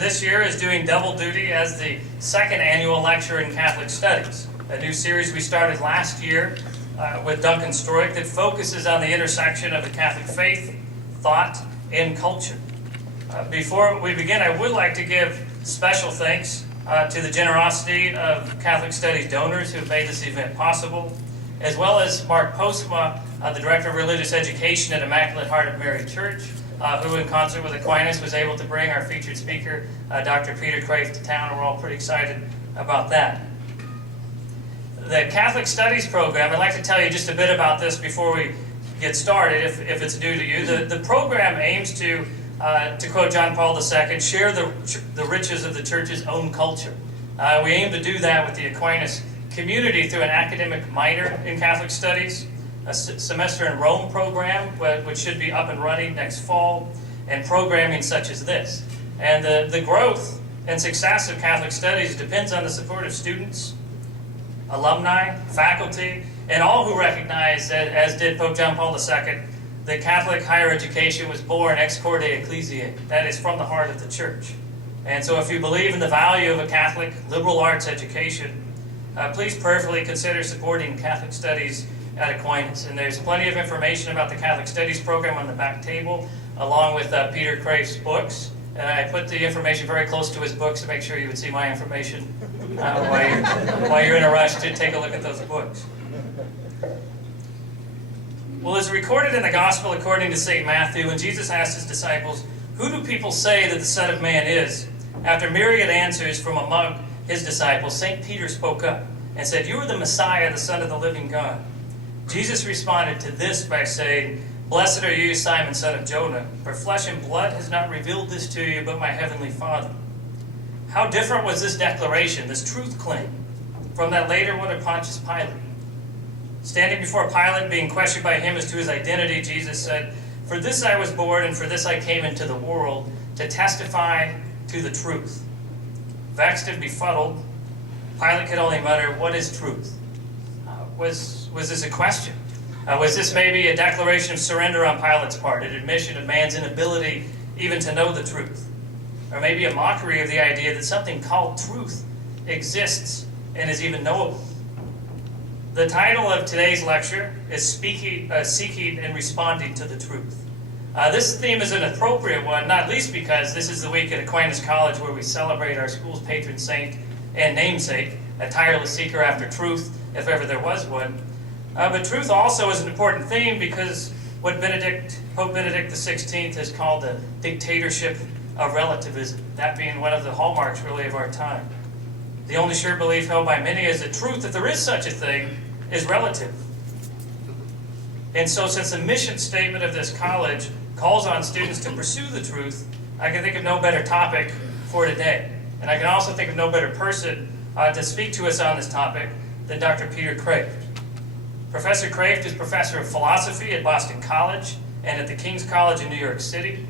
This year is doing double duty as the second annual lecture in Catholic Studies, a new series we started last year with Duncan Stroik that focuses on the intersection of the Catholic faith, thought, and culture. Before we begin, I would like to give special thanks to the generosity of Catholic Studies donors who have made this event possible, as well as Mark Postma, the Director of Religious Education at Immaculate Heart of Mary Church, who in concert with Aquinas was able to bring our featured speaker, Dr. Peter Kreeft, to town, and we're all pretty excited about that. The Catholic Studies program, I'd like to tell you just a bit about this before we get started, if it's new to you. The program aims to quote John Paul II, share the riches of the Church's own culture. We aim to do that with the Aquinas community through an academic minor in Catholic Studies, a semester in Rome program, which should be up and running next fall, and programming such as this. And the growth and success of Catholic Studies depends on the support of students, alumni, faculty, and all who recognize that, as did Pope John Paul II, that Catholic higher education was born ex corde ecclesiae, that is, from the heart of the Church. And so if you believe in the value of a Catholic liberal arts education, please prayerfully consider supporting Catholic Studies at Aquinas. And there's plenty of information about the Catholic Studies program on the back table, along with Peter Kreeft's books. And I put the information very close to his books to make sure you would see my information while you're in a rush to take a look at those books. Well, as recorded in the Gospel according to St. Matthew, when Jesus asked his disciples, "Who do people say that the Son of Man is?" After myriad answers from among his disciples, St. Peter spoke up and said, "You are the Messiah, the Son of the living God." Jesus responded to this by saying, "Blessed are you, Simon, son of Jonah, for flesh and blood has not revealed this to you, but my heavenly Father." How different was this declaration, this truth claim, from that later one of Pontius Pilate? Standing before Pilate, being questioned by him as to his identity, Jesus said, "For this I was born, and for this I came into the world, to testify to the truth." Vexed and befuddled, Pilate could only mutter, "What is truth?" Was this a question? Was this maybe a declaration of surrender on Pilate's part, an admission of man's inability even to know the truth? Or maybe a mockery of the idea that something called truth exists and is even knowable? The title of today's lecture is Seeking and Responding to the Truth. This theme is an appropriate one, not least because this is the week at Aquinas College where we celebrate our school's patron saint and namesake, a tireless seeker after truth, if ever there was one. But truth also is an important theme because what Pope Benedict XVI has called the dictatorship of relativism, that being one of the hallmarks really of our time. The only sure belief held by many is that truth, if there is such a thing, is relative. And so since the mission statement of this college calls on students to pursue the truth, I can think of no better topic for today. And I can also think of no better person to speak to us on this topic than Dr. Peter Kreeft. Professor Kreeft is professor of philosophy at Boston College and at the King's College in New York City.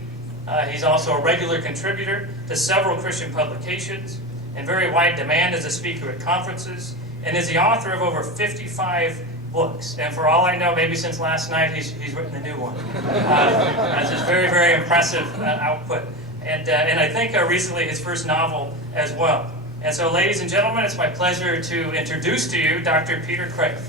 He's also a regular contributor to several Christian publications, in very wide demand as a speaker at conferences, and is the author of over 55 books. And for all I know, maybe since last night, he's written a new one. That's just very, very impressive output. And I think recently his first novel as well. And so, ladies and gentlemen, it's my pleasure to introduce to you Dr. Peter Kreeft.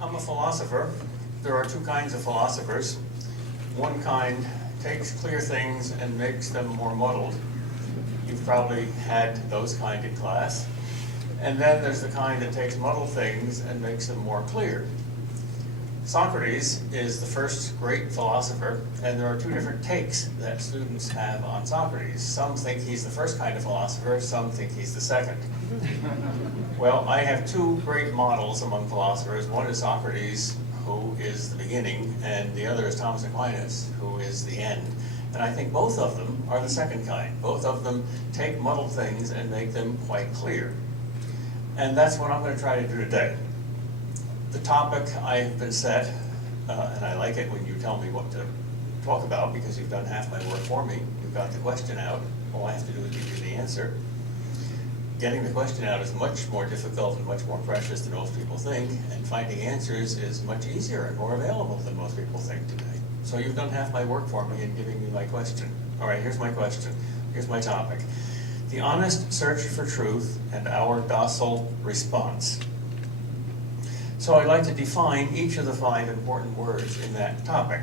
I'm a philosopher. There are two kinds of philosophers. One kind takes clear things and makes them more muddled. You've probably had those kind in class. And then there's the kind that takes muddled things and makes them more clear. Socrates is the first great philosopher, and there are two different takes that students have on Socrates. Some think he's the first kind of philosopher, some think he's the second. Well, I have two great models among philosophers. One is Socrates, who is the beginning, and the other is Thomas Aquinas, who is the end. And I think both of them are the second kind. Both of them take muddled things and make them quite clear. And that's what I'm going to try to do today. The topic I have been set, and I like it when you tell me what to talk about because you've done half my work for me. You've got the question out. All I have to do is give you the answer. getting the question out is much more difficult and much more precious than most people think, and finding answers is much easier and more available than most people think today. So you've done half my work for me in giving me my question. All right, here's my question. Here's my topic. The honest search for truth and our docile response. So I'd like to define each of the 5 important words in that topic.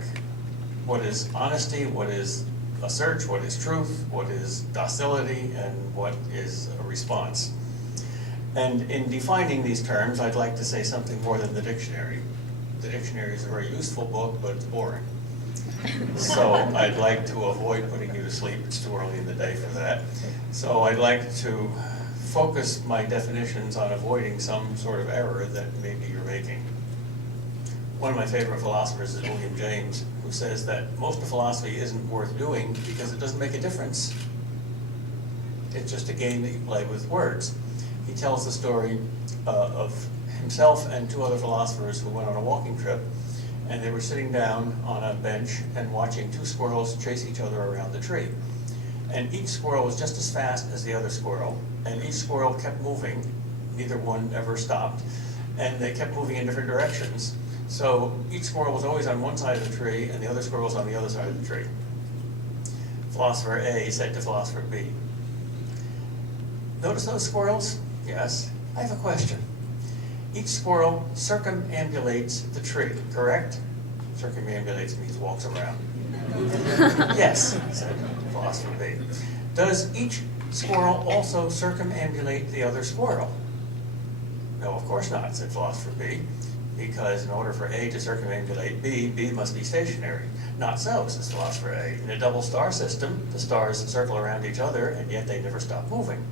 What is honesty? What is a search? What is truth? What is docility? And what is a response? And in defining these terms, I'd like to say something more than the dictionary. The dictionary is a very useful book, but it's boring. So I'd like to avoid putting you to sleep. It's too early in the day for that. So I'd like to focus my definitions on avoiding some sort of error that maybe you're making. One of my favorite philosophers is William James, who says that most of philosophy isn't worth doing because it doesn't make a difference. It's just a game that you play with words. He tells the story of himself and 2 other philosophers who went on a walking trip, and they were sitting down on a bench and watching 2 squirrels chase each other around the tree. And each squirrel was just as fast as the other squirrel, and each squirrel kept moving. Neither one ever stopped, and they kept moving in different directions. So each squirrel was always on one side of the tree, and the other squirrel was on the other side of the tree. Philosopher A said to philosopher B, "Notice those squirrels?" "Yes." "I have a question. Each squirrel circumambulates the tree, correct?" Circumambulates means walks around. "Yes," said philosopher B. "Does each squirrel also circumambulate the other squirrel?" "No, of course not," said philosopher B, "because in order for A to circumambulate B, B must be stationary." "Not so," says philosopher A. "In a double star system, the stars circle around each other, and yet they never stop moving.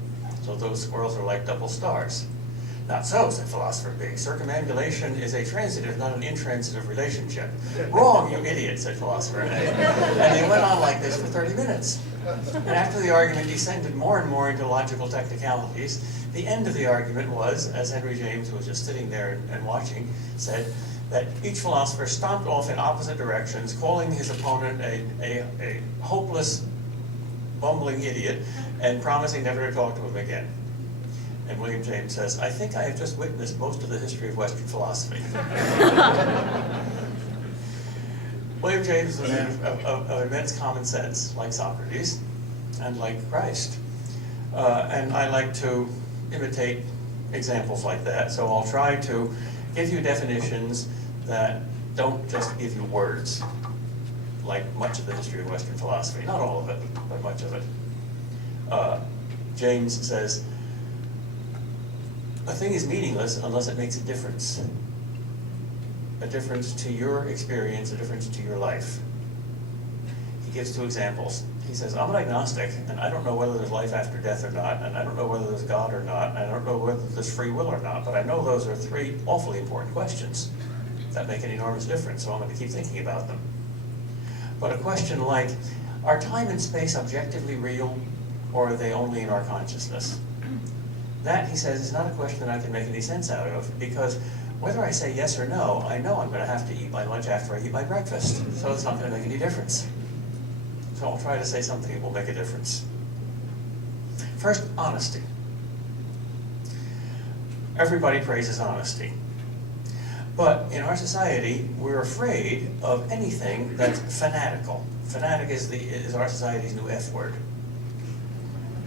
So those squirrels are like double stars." "Not so," said philosopher B. "Circumambulation is a transitive, not an intransitive relationship." "Wrong, you idiot," said philosopher A. And they went on like this for 30 minutes. And after the argument descended more and more into logical technicalities, the end of the argument was, as Henry James, who was just sitting there and watching, said, that each philosopher stomped off in opposite directions, calling his opponent a hopeless, bumbling idiot, and promising never to talk to him again. And William James says, "I think I have just witnessed most of the history of Western philosophy." William James was a man of immense common sense, like Socrates, and like Christ. And I like to imitate examples like that, so I'll try to give you definitions that don't just give you words, like much of the history of Western philosophy. Not all of it, but much of it. James says, "A thing is meaningless unless it makes a difference to your experience, a difference to your life." He gives 2 examples. He says, "I'm an agnostic, and I don't know whether there's life after death or not, and I don't know whether there's God or not, and I don't know whether there's free will or not, but I know those are 3 awfully important questions that make an enormous difference, so I'm going to keep thinking about them." But a question like, are time and space objectively real, or are they only in our consciousness? That, he says, is not a question that I can make any sense out of, because whether I say yes or no, I know I'm going to have to eat my lunch after I eat my breakfast, so it's not going to make any difference. So I'll try to say something that will make a difference. First, honesty. Everybody praises honesty. But in our society, we're afraid of anything that's fanatical. Fanatic is our society's new F word,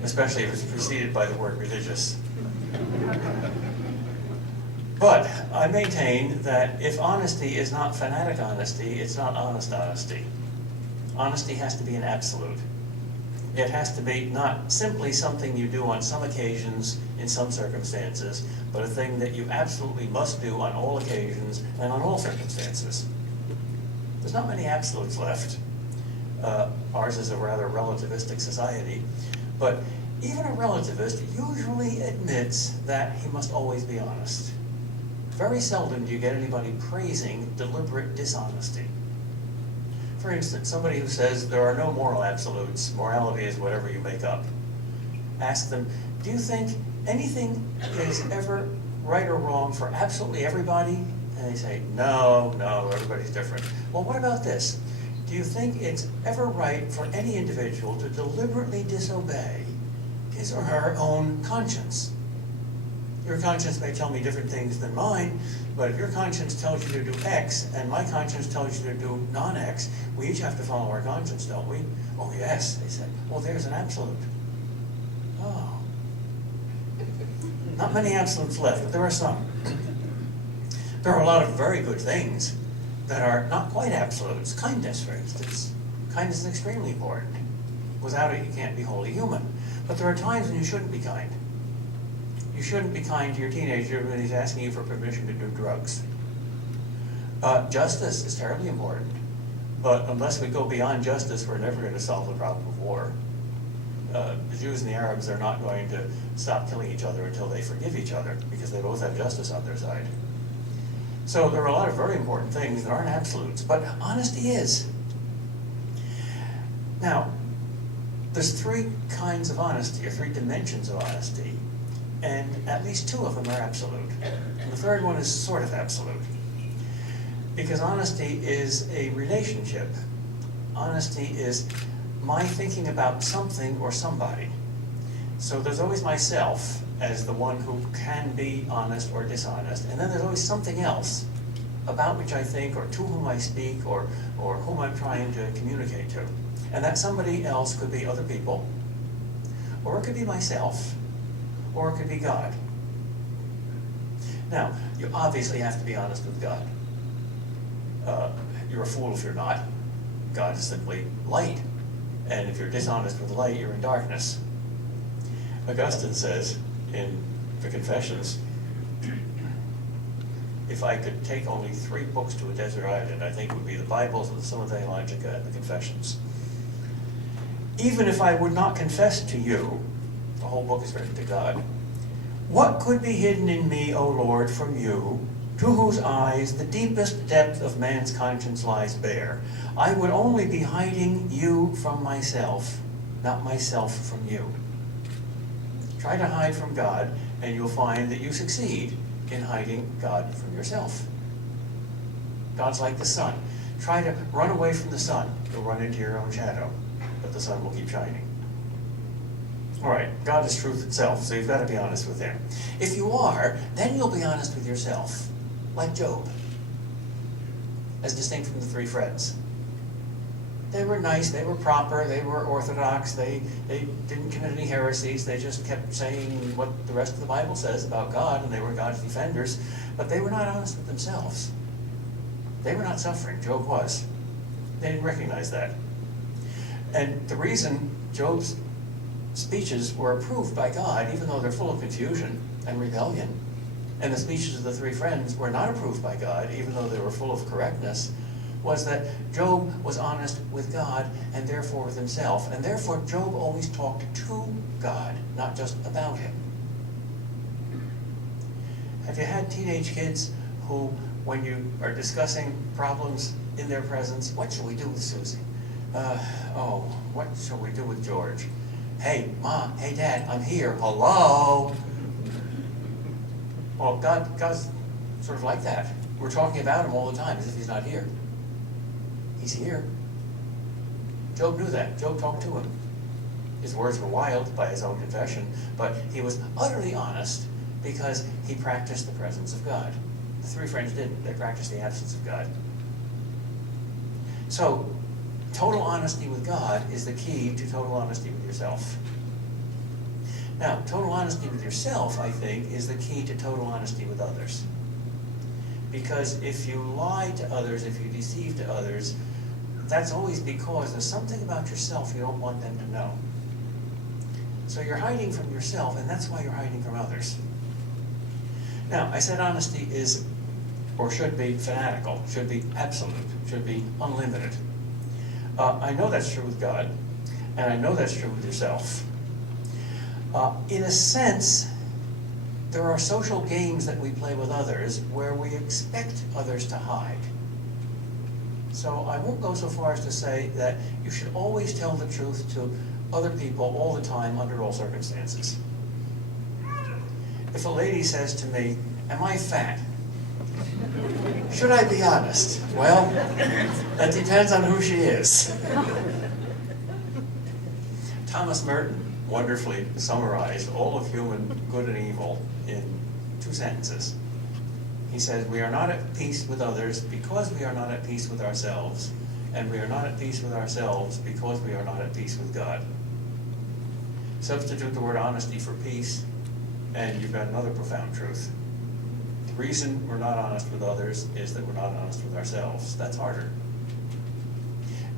especially if it's preceded by the word religious. But I maintain that if honesty is not fanatic honesty, it's not honest honesty. Honesty has to be an absolute. It has to be not simply something you do on some occasions, in some circumstances, but a thing that you absolutely must do on all occasions and on all circumstances. There's not many absolutes left. Ours is a rather relativistic society, but even a relativist usually admits that he must always be honest. Very seldom do you get anybody praising deliberate dishonesty. For instance, somebody who says there are no moral absolutes, morality is whatever you make up. Ask them, do you think anything is ever right or wrong for absolutely everybody? And they say, no, everybody's different. Well, what about this? Do you think it's ever right for any individual to deliberately disobey his or her own conscience. Your conscience may tell me different things than mine, but if your conscience tells you to do X and my conscience tells you to do non-X, we each have to follow our conscience, don't we? Oh yes, they said. Well, there's an absolute. Oh. Not many absolutes left, but there are some. There are a lot of very good things that are not quite absolutes. Kindness, for instance. Kindness is extremely important. Without it, you can't be wholly human. But there are times when you shouldn't be kind. You shouldn't be kind to your teenager when he's asking you for permission to do drugs. Justice is terribly important, but unless we go beyond justice, we're never going to solve the problem of war. The Jews and the Arabs are not going to stop killing each other until they forgive each other, because they both have justice on their side. So there are a lot of very important things that aren't absolutes, but honesty is. Now, there's three kinds of honesty, or three dimensions of honesty, and at least two of them are absolute. And the third one is sort of absolute. Because honesty is a relationship. Honesty is my thinking about something or somebody. So there's always myself as the one who can be honest or dishonest, and then there's always something else about which I think, or to whom I speak, or whom I'm trying to communicate to. And that somebody else could be other people, or it could be myself, or it could be God. Now, you obviously have to be honest with God. You're a fool if you're not. God is simply light. And if you're dishonest with light, you're in darkness. Augustine says in the Confessions, if I could take only 3 books to a desert island, I think it would be the Bibles, the Summa Theologica, and the Confessions. Even if I would not confess to you, the whole book is written to God, what could be hidden in me, O Lord, from you, to whose eyes the deepest depth of man's conscience lies bare? I would only be hiding you from myself, not myself from you. Try to hide from God, and you'll find that you succeed in hiding God from yourself. God's like the sun. Try to run away from the sun. You'll run into your own shadow, but the sun will keep shining. All right, God is truth itself, so you've got to be honest with him. If you are, then you'll be honest with yourself, like Job, as distinct from the 3 friends. They were nice, they were proper, they were orthodox, they didn't commit any heresies, they just kept saying what the rest of the Bible says about God, and they were God's defenders, but they were not honest with themselves. They were not suffering. Job was. They didn't recognize that. And the reason Job's speeches were approved by God, even though they're full of confusion and rebellion, and the speeches of the 3 friends were not approved by God, even though they were full of correctness, was that Job was honest with God and therefore with himself. And therefore Job always talked to God, not just about him. Have you had teenage kids who, when you are discussing problems in their presence, what shall we do with Susie? What shall we do with George? Hey, Mom, hey, Dad, I'm here. Hello? Well, God's sort of like that. We're talking about him all the time as if he's not here. He's here. Job knew that. Job talked to him. His words were wild by his own confession, but he was utterly honest because he practiced the presence of God. The 3 friends didn't. They practiced the absence of God. So, total honesty with God is the key to total honesty with yourself. Now, total honesty with yourself, I think, is the key to total honesty with others. Because if you lie to others, if you deceive to others, that's always because there's something about yourself you don't want them to know. So you're hiding from yourself, and that's why you're hiding from others. Now, I said honesty is, or should be, fanatical, should be absolute, should be unlimited. I know that's true with God, and I know that's true with yourself. In a sense, there are social games that we play with others where we expect others to hide. So I won't go so far as to say that you should always tell the truth to other people all the time under all circumstances. If a lady says to me, "Am I fat?" Should I be honest? Well, that depends on who she is. Thomas Merton wonderfully summarized all of human good and evil in 2 sentences. He says, we are not at peace with others because we are not at peace with ourselves, and we are not at peace with ourselves because we are not at peace with God. Substitute the word honesty for peace, and you've got another profound truth. The reason we're not honest with others is that we're not honest with ourselves. That's harder.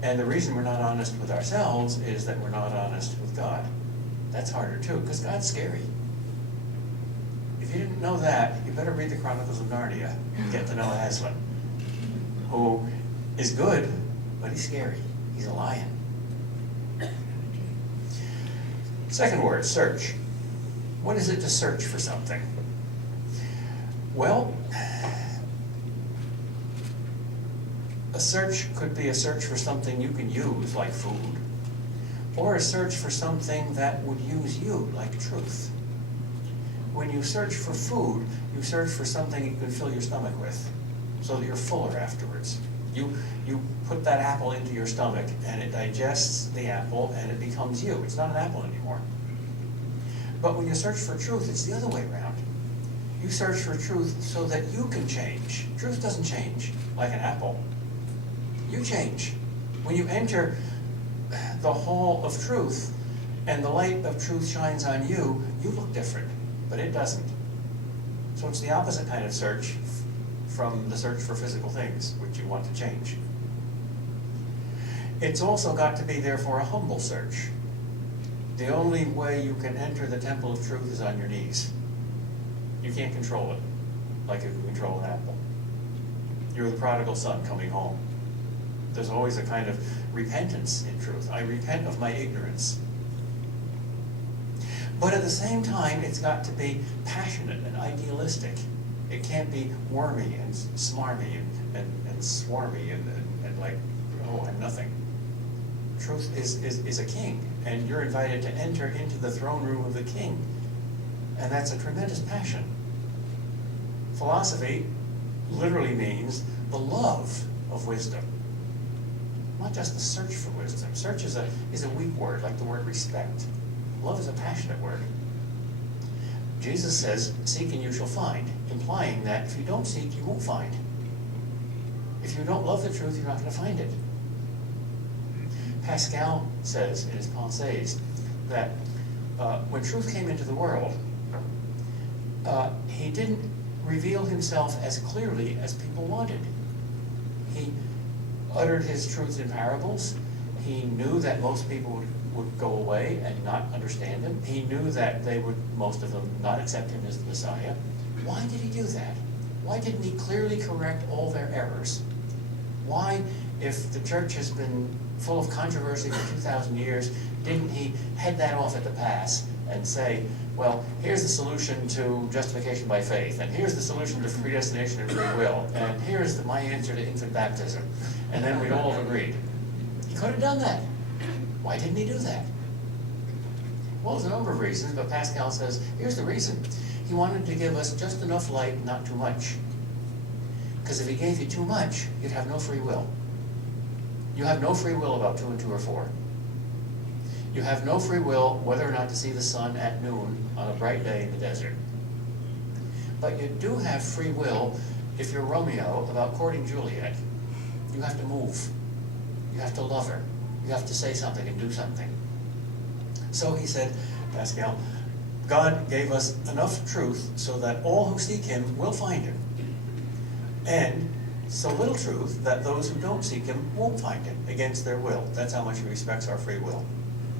And the reason we're not honest with ourselves is that we're not honest with God. That's harder too, because God's scary. If you didn't know that, you better read the Chronicles of Narnia and get to know Aslan, who is good, but he's scary. He's a lion. Second word, search. What is it to search for something? Well, a search could be a search for something you can use, like food, or a search for something that would use you, like truth. When you search for food, you search for something you can fill your stomach with, so that you're fuller afterwards. You put that apple into your stomach, and it digests the apple, and it becomes you. It's not an apple anymore. But when you search for truth, it's the other way around. You search for truth so that you can change. Truth doesn't change like an apple. You change. When you enter the hall of truth, and the light of truth shines on you, you look different, but it doesn't. So it's the opposite kind of search from the search for physical things, which you want to change. It's also got to be, therefore, a humble search. The only way you can enter the temple of truth is on your knees. You can't control it like you can control an apple. You're the prodigal son coming home. There's always a kind of repentance in truth. I repent of my ignorance. But at the same time, it's got to be passionate and idealistic. It can't be wormy and smarmy and swarmy and like, oh, I'm nothing. Truth is a king, and you're invited to enter into the throne room of the king. And that's a tremendous passion. Philosophy literally means the love of wisdom, not just the search for wisdom. Search is a weak word, like the word respect. Love is a passionate word. Jesus says, seek and you shall find, implying that if you don't seek, you won't find. If you don't love the truth, you're not going to find it. Pascal says in his Pensées that when truth came into the world, he didn't reveal himself as clearly as people wanted. He uttered his truths in parables. He knew that most people would go away and not understand him. He knew that they would, most of them, not accept him as the Messiah. Why did he do that? Why didn't he clearly correct all their errors? Why, if the church has been full of controversy for 2,000 years, didn't he head that off at the pass and say, well, here's the solution to justification by faith, and here's the solution to predestination and free will, and here's my answer to infant baptism, and then we'd all have agreed. He could have done that. Why didn't he do that? Well, there's a number of reasons, but Pascal says, here's the reason. He wanted to give us just enough light, not too much. Because if he gave you too much, you'd have no free will. You have no free will about 2 and 2 are 4. You have no free will whether or not to see the sun at noon on a bright day in the desert. But you do have free will if you're Romeo about courting Juliet. You have to move. You have to love her. You have to say something and do something. So he said, Pascal, God gave us enough truth so that all who seek him will find him. And so little truth that those who don't seek him won't find him against their will. That's how much he respects our free will.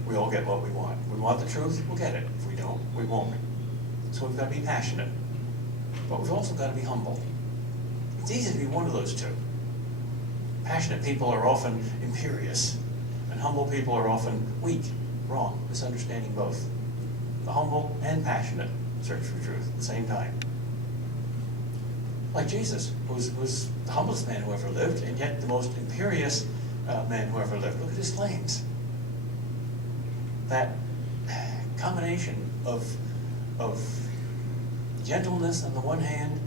We all get what we want. We want the truth, we'll get it. If we don't, we won't. So we've got to be passionate. But we've also got to be humble. It's easy to be one of those two. Passionate people are often imperious, and humble people are often weak, wrong, misunderstanding both. The humble and passionate search for truth at the same time. Like Jesus, who was the humblest man who ever lived, and yet the most imperious man who ever lived. Look at his claims. That combination of gentleness on the one hand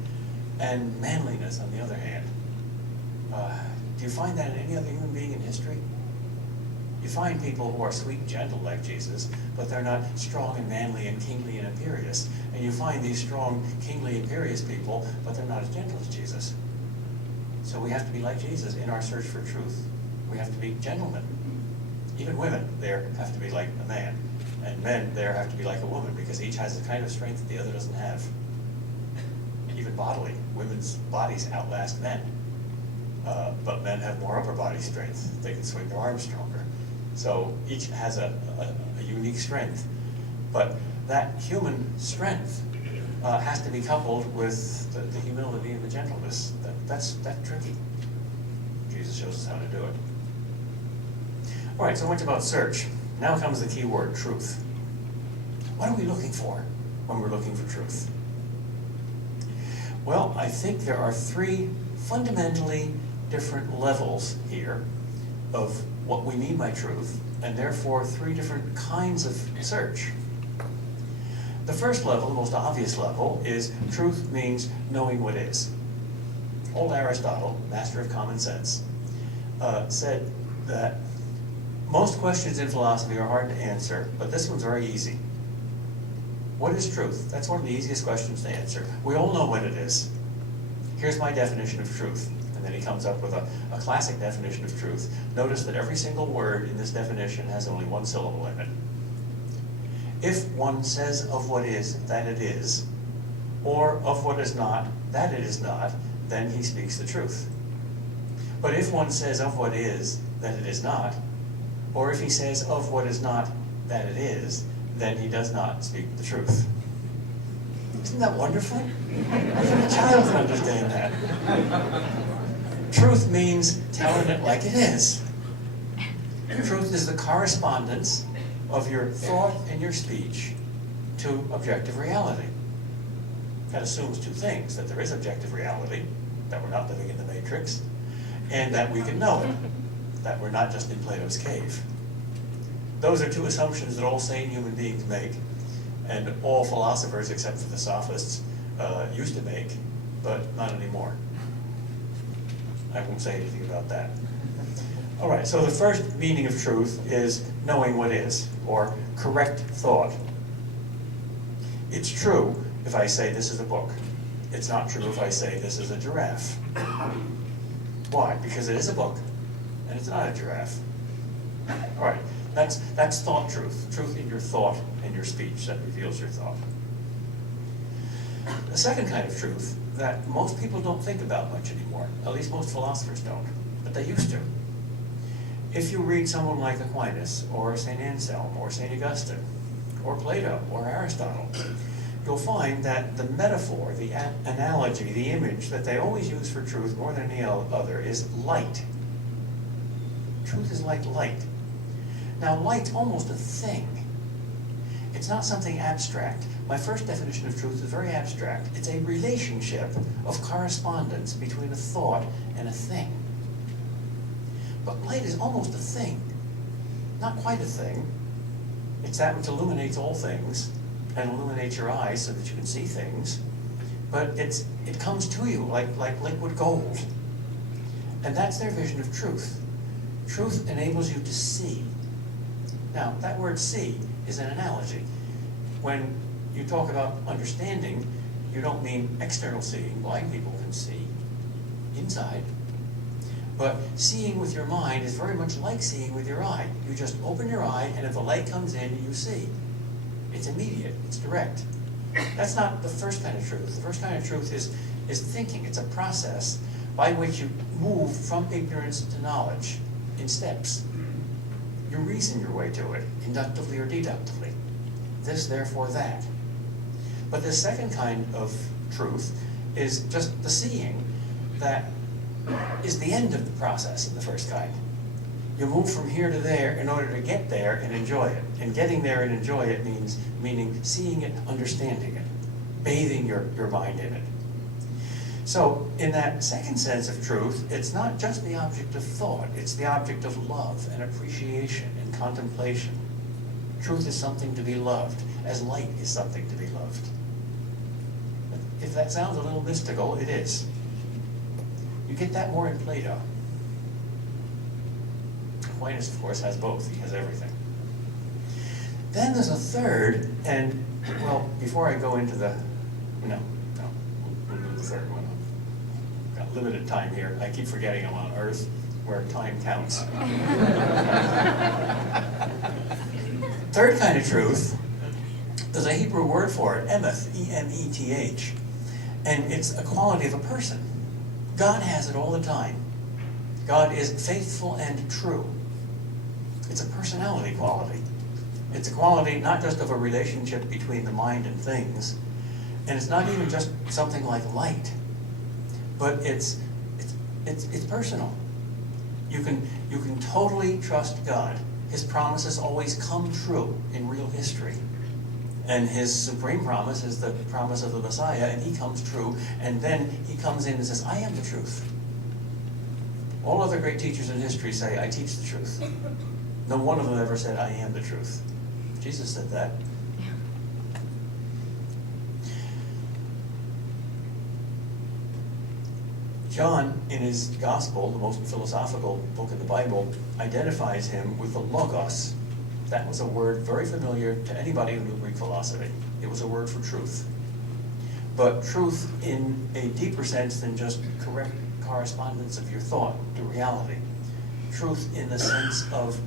and manliness on the other hand. Do you find that in any other human being in history? You find people who are sweet and gentle like Jesus, but they're not strong and manly and kingly and imperious. And you find these strong, kingly, imperious people, but they're not as gentle as Jesus. So we have to be like Jesus in our search for truth. We have to be gentlemen. Even women there have to be like a man. And men there have to be like a woman, because each has a kind of strength that the other doesn't have. Even bodily, women's bodies outlast men. But men have more upper body strength. They can swing their arms stronger. So each has a unique strength. But that human strength has to be coupled with the humility and the gentleness. That's tricky. Jesus shows us how to do it. All right, so much about search. Now comes the key word, truth. What are we looking for when we're looking for truth? Well, I think there are three fundamentally different levels here of what we mean by truth, and therefore three different kinds of search. The first level, the most obvious level, is truth means knowing what is. Old Aristotle, master of common sense, said that most questions in philosophy are hard to answer, but this one's very easy. What is truth? That's one of the easiest questions to answer. We all know what it is. Here's my definition of truth. And then he comes up with a classic definition of truth. Notice that every single word in this definition has only one syllable in it. If one says of what is that it is, or of what is not that it is not, then he speaks the truth. But if one says of what is that it is not, or if he says of what is not that it is, then he does not speak the truth. Isn't that wonderful? Even a child can understand that. Truth means telling it like it is. Truth is the correspondence of your thought and your speech to objective reality. That assumes two things: that there is objective reality, that we're not living in the Matrix, and that we can know it, that we're not just in Plato's cave. Those are two assumptions that all sane human beings make, and all philosophers, except for the sophists, used to make, but not anymore. I won't say anything about that. All right, so the first meaning of truth is knowing what is, or correct thought. It's true if I say this is a book. It's not true if I say this is a giraffe. Why? Because it is a book, and it's not a giraffe. All right, that's thought truth. Truth in your thought and your speech that reveals your thought. The second kind of truth that most people don't think about much anymore, at least most philosophers don't, but they used to. If you read someone like Aquinas, or St. Anselm, or St. Augustine, or Plato, or Aristotle, you'll find that the metaphor, the analogy, the image that they always use for truth more than any other is light. Truth is like light. Now, light's almost a thing. It's not something abstract. My first definition of truth is very abstract. It's a relationship of correspondence between a thought and a thing. But light is almost a thing. Not quite a thing. It's that which illuminates all things and illuminates your eyes so that you can see things. But it comes to you like liquid gold. And that's their vision of truth. Truth enables you to see. Now, that word see is an analogy. When you talk about understanding, you don't mean external seeing. Blind people can see inside. But seeing with your mind is very much like seeing with your eye. You just open your eye, and if the light comes in, you see. It's immediate. It's direct. That's not the first kind of truth. The first kind of truth is thinking. It's a process by which you move from ignorance to knowledge in steps. You reason your way to it, inductively or deductively. This, therefore, that. But the second kind of truth is just the seeing that is the end of the process in the first kind. You move from here to there in order to get there and enjoy it. And getting there and enjoy it meaning seeing it, understanding it, bathing your mind in it. So in that second sense of truth, it's not just the object of thought, it's the object of love and appreciation and contemplation. Truth is something to be loved, as light is something to be loved. If that sounds a little mystical, it is. You get that more in Plato. Aquinas, of course, has both. He has everything. Then there's a third, and, well, before I go into the, no, we'll do the third one. I've got limited time here. I keep forgetting I'm on Earth, where time counts. Third kind of truth, there's a Hebrew word for it, emeth, E-M-E-T-H, and it's a quality of a person. God has it all the time. God is faithful and true. It's a personality quality. It's a quality not just of a relationship between the mind and things, and it's not even just something like light, but it's personal. You can totally trust God. His promises always come true in real history. And his supreme promise is the promise of the Messiah, and he comes true, and then he comes in and says, I am the truth. All other great teachers in history say, I teach the truth. No one of them ever said, I am the truth. Jesus said that. John, in his Gospel, the most philosophical book in the Bible, identifies him with the Logos. That was a word very familiar to anybody who knew Greek philosophy. It was a word for truth. But truth in a deeper sense than just correct correspondence of your thought to reality. Truth in the sense of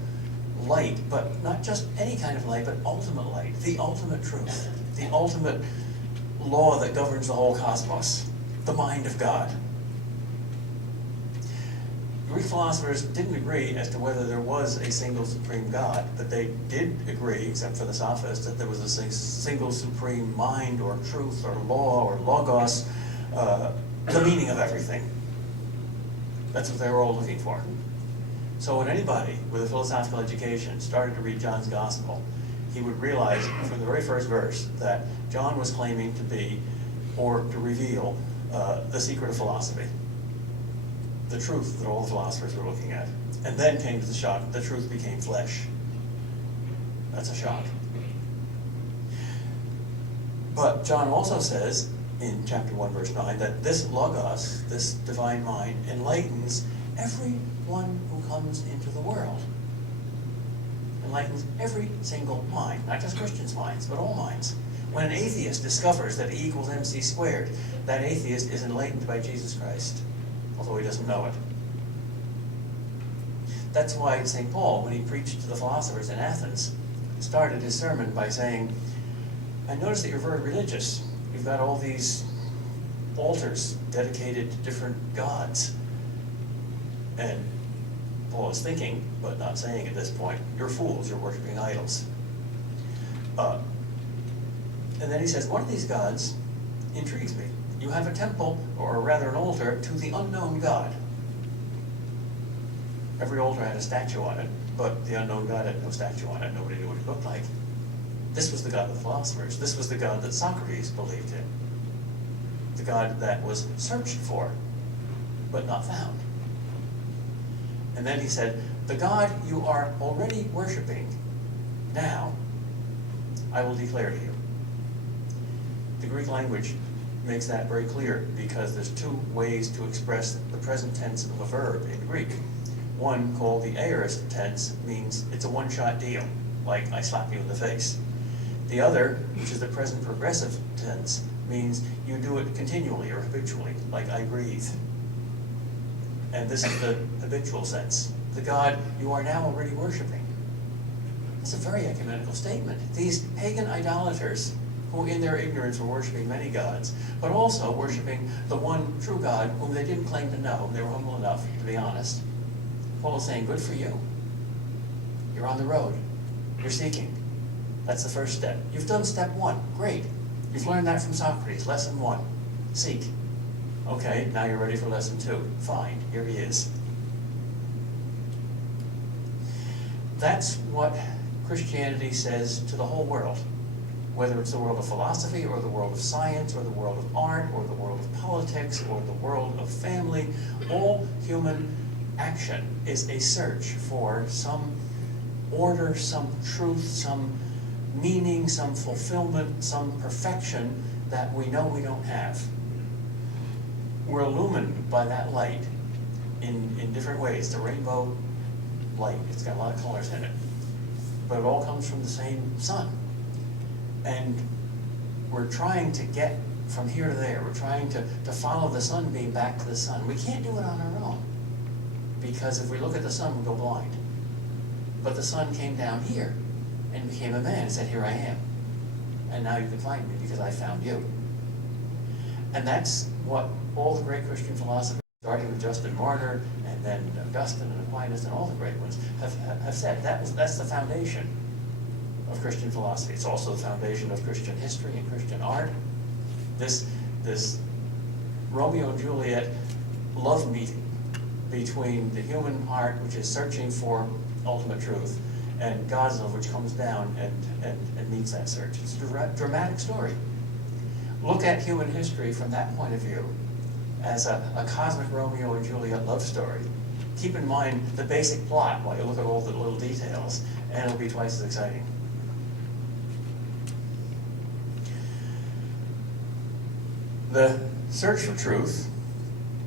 light, but not just any kind of light, but ultimate light, the ultimate truth, the ultimate law that governs the whole cosmos, the mind of God. Greek philosophers didn't agree as to whether there was a single supreme God, but they did agree, except for the sophists, that there was a single supreme mind or truth or law or logos, the meaning of everything. That's what they were all looking for. So when anybody with a philosophical education started to read John's Gospel, he would realize from the very first verse that John was claiming to be, or to reveal, the secret of philosophy. The truth that all the philosophers were looking at. And then came to the shock, the truth became flesh. That's a shock. But John also says, in chapter 1, verse 9, that this logos, this divine mind, enlightens everyone who comes into the world. Enlightens every single mind, not just Christians' minds, but all minds. When an atheist discovers that E equals MC squared, that atheist is enlightened by Jesus Christ, although he doesn't know it. That's why St. Paul, when he preached to the philosophers in Athens, started his sermon by saying, I notice that you're very religious. You've got all these altars dedicated to different gods. And Paul is thinking, but not saying at this point, you're fools, you're worshiping idols. And then he says, one of these gods intrigues me. You have a temple, or rather an altar, to the unknown God. Every altar had a statue on it, but the unknown God had no statue on it. Nobody knew what he looked like. This was the God of the philosophers. This was the God that Socrates believed in. The God that was searched for, but not found. And then he said, the God you are already worshiping now, I will declare to you. The Greek language makes that very clear because there's two ways to express the present tense of a verb in Greek. One, called the aorist tense, means it's a one-shot deal, like I slap you in the face. The other, which is the present progressive tense, means you do it continually or habitually, like I breathe. And this is the habitual sense. The God you are now already worshiping. It's a very ecumenical statement. These pagan idolaters, who in their ignorance were worshiping many gods, but also worshiping the one true God whom they didn't claim to know. They were humble enough to be honest. Paul is saying, good for you. You're on the road. You're seeking. That's the first step. You've done step 1. Great. You've learned that from Socrates. Lesson 1. Seek. Okay, now you're ready for lesson 2. Fine. Here he is. That's what Christianity says to the whole world. Whether it's the world of philosophy, or the world of science, or the world of art, or the world of politics, or the world of family, all human action is a search for some order, some truth, some meaning, some fulfillment, some perfection that we know we don't have. We're illumined by that light in different ways. The rainbow light. It's got a lot of colors in it. But it all comes from the same sun. And we're trying to get from here to there. We're trying to follow the sunbeam back to the sun. We can't do it on our own. Because if we look at the sun, we go blind. But the sun came down here and became a man and said, here I am. And now you can find me because I found you. And that's what all the great Christian philosophers, starting with Justin Martyr, and then Augustine and Aquinas and all the great ones, have said. That's the foundation of Christian philosophy. It's also the foundation of Christian history and Christian art. This Romeo and Juliet love meeting between the human heart, which is searching for ultimate truth, and God's love, which comes down and meets that search. It's a dramatic story. Look at human history from that point of view, as a cosmic Romeo and Juliet love story. Keep in mind the basic plot while you look at all the little details, and it'll be twice as exciting. The search for truth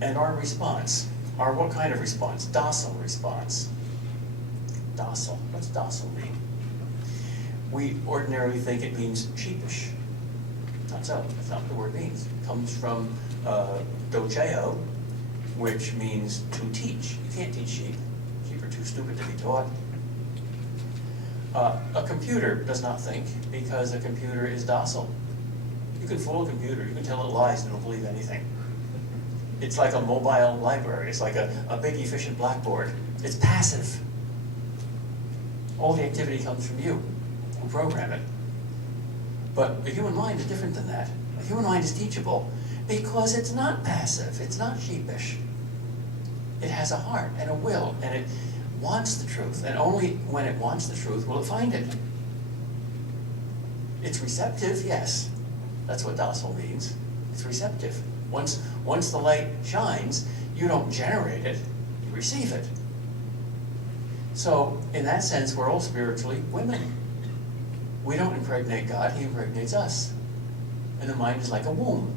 and our response are what kind of response? Docile response. Docile. What's docile mean? We ordinarily think it means sheepish. Not so. That's not what the word means. It comes from doceo, which means to teach. You can't teach sheep. Sheep are too stupid to be taught. A computer does not think because a computer is docile. You can fool a computer. You can tell it lies and it'll believe anything. It's like a mobile library. It's like a big efficient blackboard. It's passive. All the activity comes from you who program it. But the human mind is different than that. The human mind is teachable because it's not passive. It's not sheepish. It has a heart and a will, and it wants the truth. And only when it wants the truth will it find it. It's receptive, yes. That's what docile means. It's receptive. Once the light shines, you don't generate it, you receive it. So, in that sense, we're all spiritually women. We don't impregnate God, He impregnates us. And the mind is like a womb,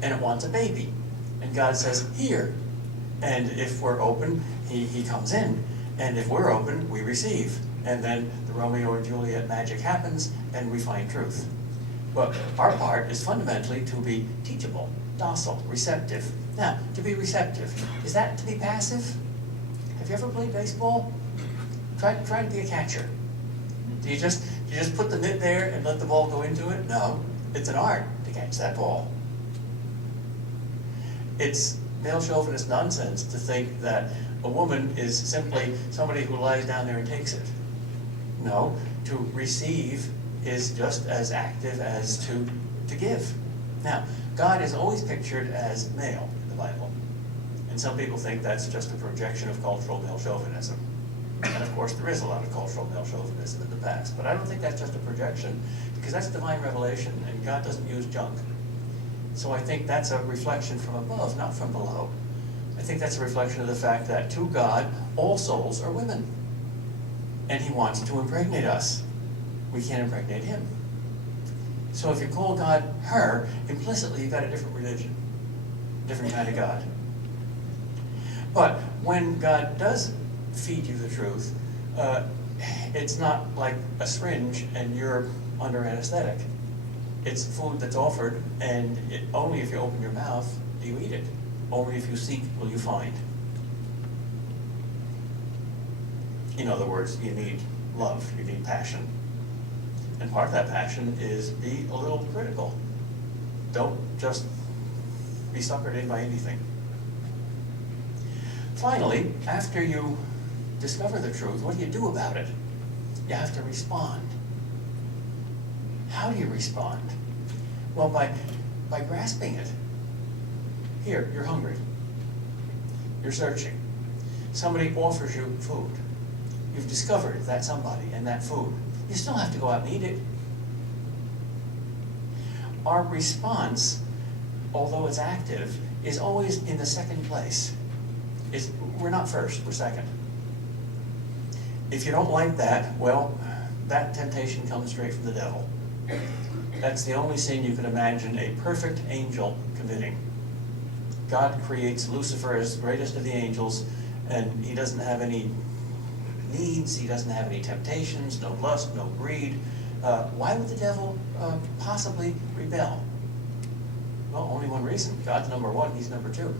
and it wants a baby. And God says, here. And if we're open, He comes in. And if we're open, we receive. And then the Romeo and Juliet magic happens, and we find truth. But our part is fundamentally to be teachable, docile, receptive. Now, to be receptive, is that to be passive? Have you ever played baseball? Try to be a catcher. Do you just put the mitt there and let the ball go into it? No, it's an art to catch that ball. It's male chauvinist nonsense to think that a woman is simply somebody who lies down there and takes it. No, to receive is just as active as to give. Now, God is always pictured as male in the Bible. And some people think that's just a projection of cultural male chauvinism. And of course, there is a lot of cultural male chauvinism in the past. But I don't think that's just a projection, because that's divine revelation, and God doesn't use junk. So I think that's a reflection from above, not from below. I think that's a reflection of the fact that to God, all souls are women. And He wants to impregnate us. We can't impregnate Him. So if you call God her, implicitly you've got a different religion, different kind of God. But when God does feed you the truth, it's not like a syringe and you're under anesthetic. It's food that's offered, and only if you open your mouth do you eat it. Only if you seek will you find. In other words, you need love, you need passion. And part of that passion is be a little critical. Don't just be suckered in by anything. Finally, after you discover the truth, what do you do about it? You have to respond. How do you respond? Well, by grasping it. Here, you're hungry. You're searching. Somebody offers you food. You've discovered that somebody and that food. You still have to go out and eat it. Our response, although it's active, is always in the second place. We're not first, we're second. If you don't like that, well, that temptation comes straight from the devil. That's the only sin you can imagine a perfect angel committing. God creates Lucifer as the greatest of the angels, and he doesn't have any needs, he doesn't have any temptations, no lust, no greed. Why would the devil possibly rebel? Well, only one reason. God's number one, he's number two.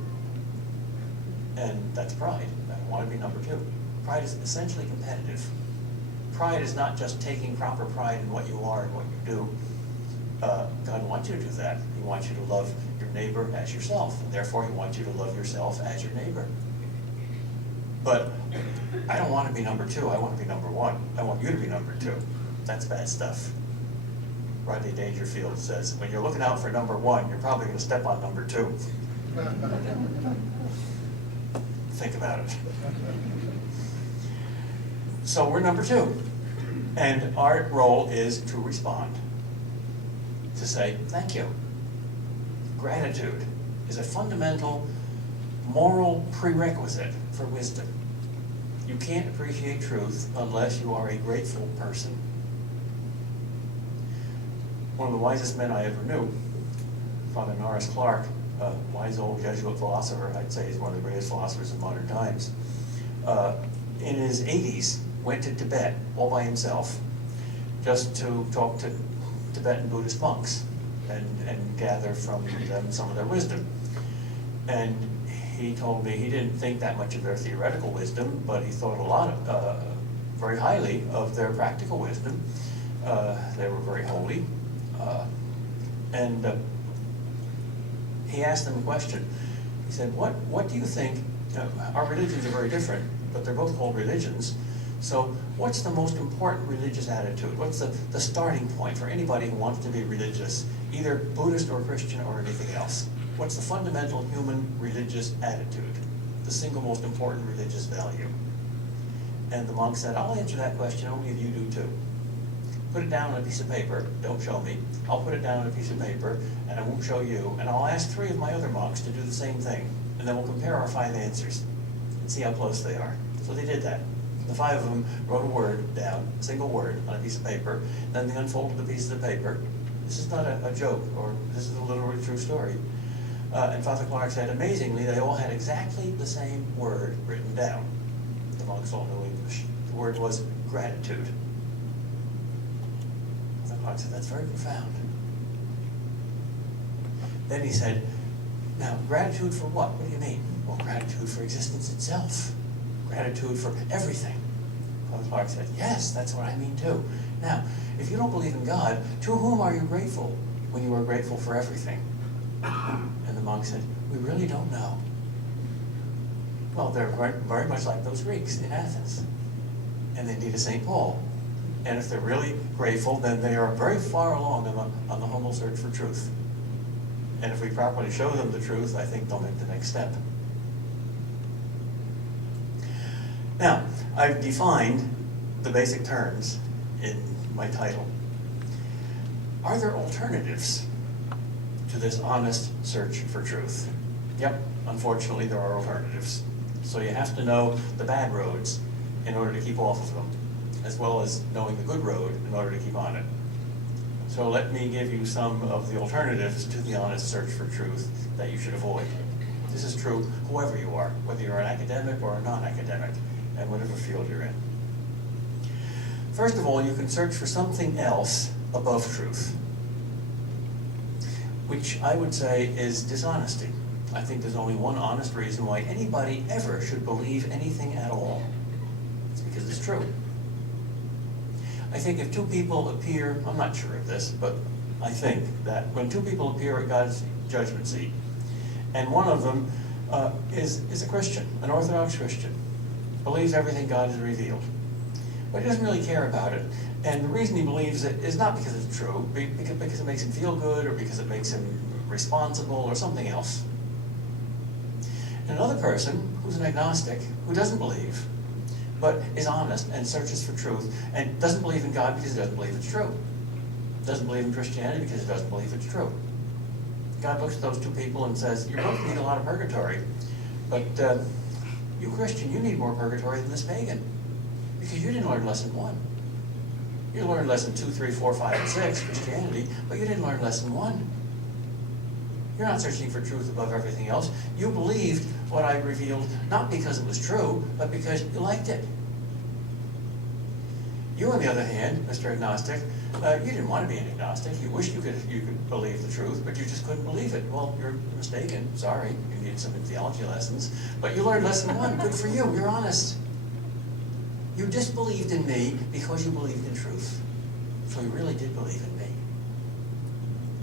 And that's pride. I want to be number two. Pride is essentially competitive. Pride is not just taking proper pride in what you are and what you do. God wants you to do that. He wants you to love your neighbor as yourself. And therefore, he wants you to love yourself as your neighbor. But I don't want to be number two. I want to be number one. I want you to be number two. That's bad stuff. Rodney Dangerfield says, when you're looking out for number one, you're probably going to step on number two. Think about it. So we're number two. And our role is to respond. To say, thank you. Gratitude is a fundamental moral prerequisite for wisdom. You can't appreciate truth unless you are a grateful person. One of the wisest men I ever knew, Father Norris Clark, a wise old Jesuit philosopher, I'd say he's one of the greatest philosophers of modern times, in his 80s went to Tibet all by himself just to talk to Tibetan Buddhist monks and gather from them some of their wisdom. And he told me he didn't think that much of their theoretical wisdom, but he thought a lot of, very highly of their practical wisdom. They were very holy. And he asked them a question. He said, what do you think, our religions are very different, but they're both called religions. So what's the most important religious attitude? What's the starting point for anybody who wants to be religious, either Buddhist or Christian or anything else? What's the fundamental human religious attitude? The single most important religious value? And the monk said, I'll answer that question, only if you do too. Put it down on a piece of paper, don't show me. I'll put it down on a piece of paper, and I won't show you, and I'll ask 3 of my other monks to do the same thing, and then we'll compare our 5 answers and see how close they are. So they did that. The 5 of them wrote a word down, a single word, on a piece of paper, then they unfolded the piece of the paper. This is not a joke, or this is a literally true story. And Father Clark said, amazingly, they all had exactly the same word written down. The monks all knew English. The word was gratitude. Father Clark said, that's very profound. Then he said, now, gratitude for what? What do you mean? Well, gratitude for existence itself. Gratitude for everything. Father Clark said, yes, that's what I mean too. Now, if you don't believe in God, to whom are you grateful when you are grateful for everything? And the monk said, we really don't know. Well, they're very much like those Greeks in Athens. And they need a St. Paul. And if they're really grateful, then they are very far along on the humble search for truth. And if we properly show them the truth, I think they'll make the next step. Now, I've defined the basic terms in my title. Are there alternatives to this honest search for truth? Yep, unfortunately there are alternatives. So you have to know the bad roads in order to keep off of them, as well as knowing the good road in order to keep on it. So let me give you some of the alternatives to the honest search for truth that you should avoid. This is true whoever you are, whether you're an academic or a non-academic, and whatever field you're in. First of all, you can search for something else above truth, which I would say is dishonesty. I think there's only one honest reason why anybody ever should believe anything at all. It's because it's true. I think if 2 people appear, I'm not sure of this, but I think that when 2 people appear at God's judgment seat, and one of them is a Christian, an Orthodox Christian, believes everything God has revealed, but he doesn't really care about it. And the reason he believes it is not because it's true, because it makes him feel good, or because it makes him responsible, or something else. And another person, who's an agnostic, who doesn't believe, but is honest and searches for truth, and doesn't believe in God because he doesn't believe it's true. Doesn't believe in Christianity because he doesn't believe it's true. God looks at those 2 people and says, you both need a lot of purgatory, but you Christian, you need more purgatory than this pagan, because you didn't learn lesson 1. You learned lesson 2, 3, 4, 5, and 6, Christianity, but you didn't learn lesson 1. You're not searching for truth above everything else. You believed what I revealed, not because it was true, but because you liked it. You, on the other hand, Mr. Agnostic, you didn't want to be an agnostic. You wished you could believe the truth, but you just couldn't believe it. Well, you're mistaken. Sorry, you needed some theology lessons. But you learned lesson one. Good for you. You're honest. You disbelieved in me because you believed in truth. So you really did believe in me.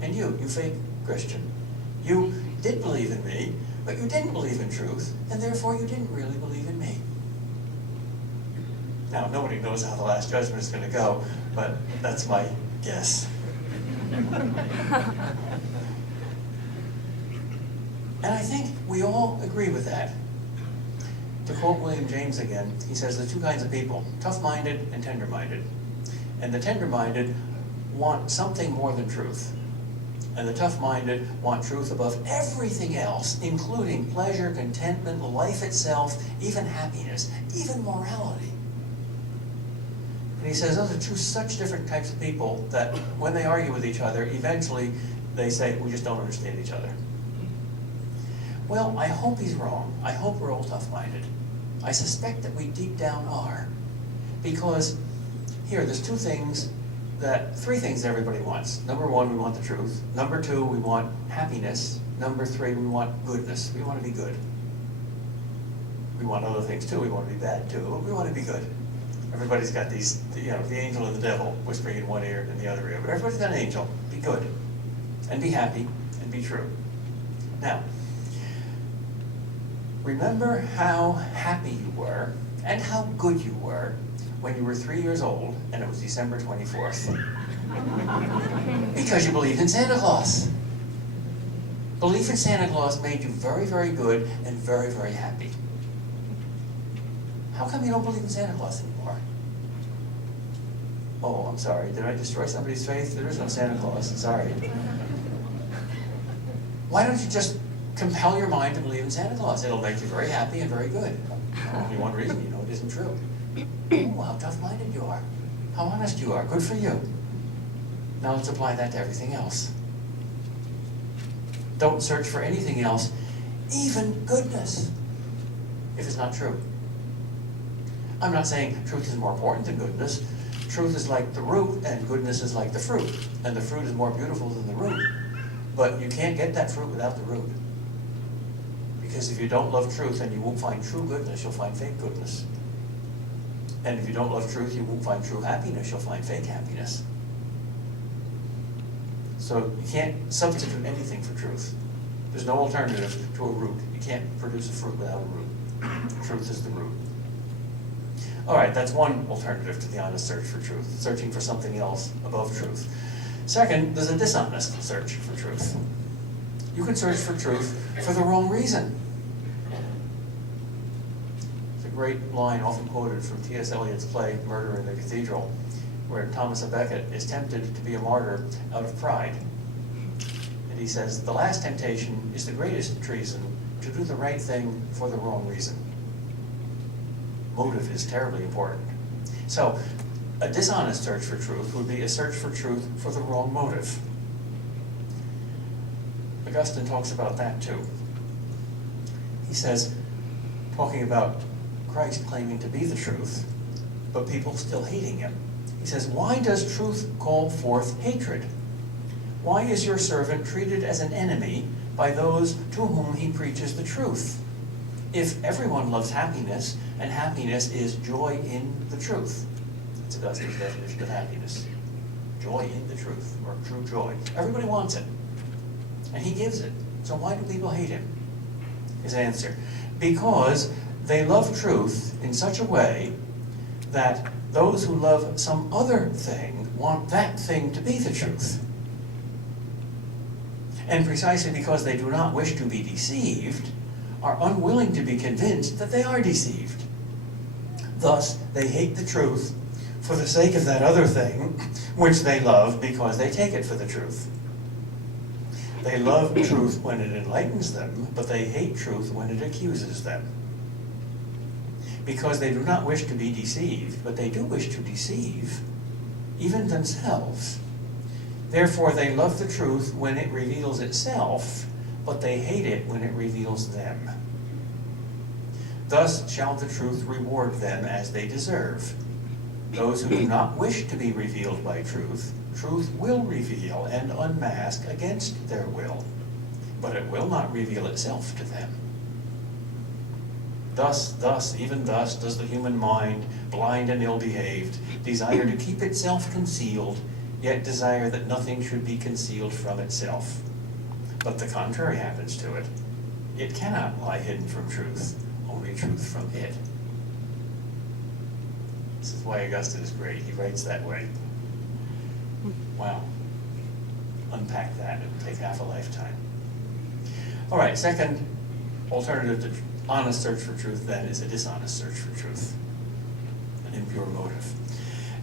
And you fake Christian, you did believe in me, but you didn't believe in truth, and therefore you didn't really believe in me. Now, nobody knows how the Last Judgment is going to go, but that's my guess. And I think we all agree with that. To quote William James again, he says there are two kinds of people, tough-minded and tender-minded. And the tender-minded want something more than truth. And the tough-minded want truth above everything else, including pleasure, contentment, life itself, even happiness, even morality. And he says those are such different types of people that when they argue with each other, eventually they say, we just don't understand each other. Well, I hope he's wrong. I hope we're all tough-minded. I suspect that we deep down are. Because here, there's three things everybody wants. Number one, we want the truth. Number two, we want happiness. Number three, we want goodness. We want to be good. We want other things too. We want to be bad too, but we want to be good. Everybody's got these, the angel and the devil whispering in one ear and the other ear. But everybody's got an angel. Be good. And be happy. And be true. Now, remember how happy you were and how good you were when you were 3 years old and it was December 24th. Because you believed in Santa Claus. Belief in Santa Claus made you very, very good and very, very happy. How come you don't believe in Santa Claus anymore? Oh, I'm sorry. Did I destroy somebody's faith? There is no Santa Claus. Sorry. Why don't you just compel your mind to believe in Santa Claus? It'll make you very happy and very good. Only one reason, you know it isn't true. Oh, how tough-minded you are. How honest you are. Good for you. Now let's apply that to everything else. Don't search for anything else, even goodness, if it's not true. I'm not saying truth is more important than goodness. Truth is like the root, and goodness is like the fruit. And the fruit is more beautiful than the root. But you can't get that fruit without the root. Because if you don't love truth, then you won't find true goodness, you'll find fake goodness. And if you don't love truth, you won't find true happiness, you'll find fake happiness. So you can't substitute anything for truth. There's no alternative to a root. You can't produce a fruit without a root. Truth is the root. All right, that's one alternative to the honest search for truth, searching for something else above truth. Second, there's a dishonest search for truth. You can search for truth for the wrong reason. It's a great line often quoted from T.S. Eliot's play, Murder in the Cathedral, where Thomas à Becket is tempted to be a martyr out of pride. And he says, the last temptation is the greatest treason, to do the right thing for the wrong reason. Motive is terribly important. So, a dishonest search for truth would be a search for truth for the wrong motive. Augustine talks about that too. He says, talking about Christ claiming to be the truth, but people still hating him. He says, why does truth call forth hatred? Why is your servant treated as an enemy by those to whom he preaches the truth? If everyone loves happiness, and happiness is joy in the truth. That's Augustine's definition of happiness. Joy in the truth, or true joy. Everybody wants it, and he gives it. So why do people hate him? His answer, because they love truth in such a way that those who love some other thing want that thing to be the truth. And precisely because they do not wish to be deceived, are unwilling to be convinced that they are deceived. Thus, they hate the truth for the sake of that other thing, which they love because they take it for the truth. They love truth when it enlightens them, but they hate truth when it accuses them. Because they do not wish to be deceived, but they do wish to deceive, even themselves. Therefore, they love the truth when it reveals itself, but they hate it when it reveals them. Thus shall the truth reward them as they deserve. Those who do not wish to be revealed by truth, truth will reveal and unmask against their will, but it will not reveal itself to them. Even thus does the human mind, blind and ill-behaved, desire to keep itself concealed, yet desire that nothing should be concealed from itself. But the contrary happens to it. It cannot lie hidden from truth, only truth from it. This is why Augustine is great. He writes that way. Wow. Unpack that. It would take half a lifetime. All right, second alternative to honest search for truth, then, is a dishonest search for truth, an impure motive.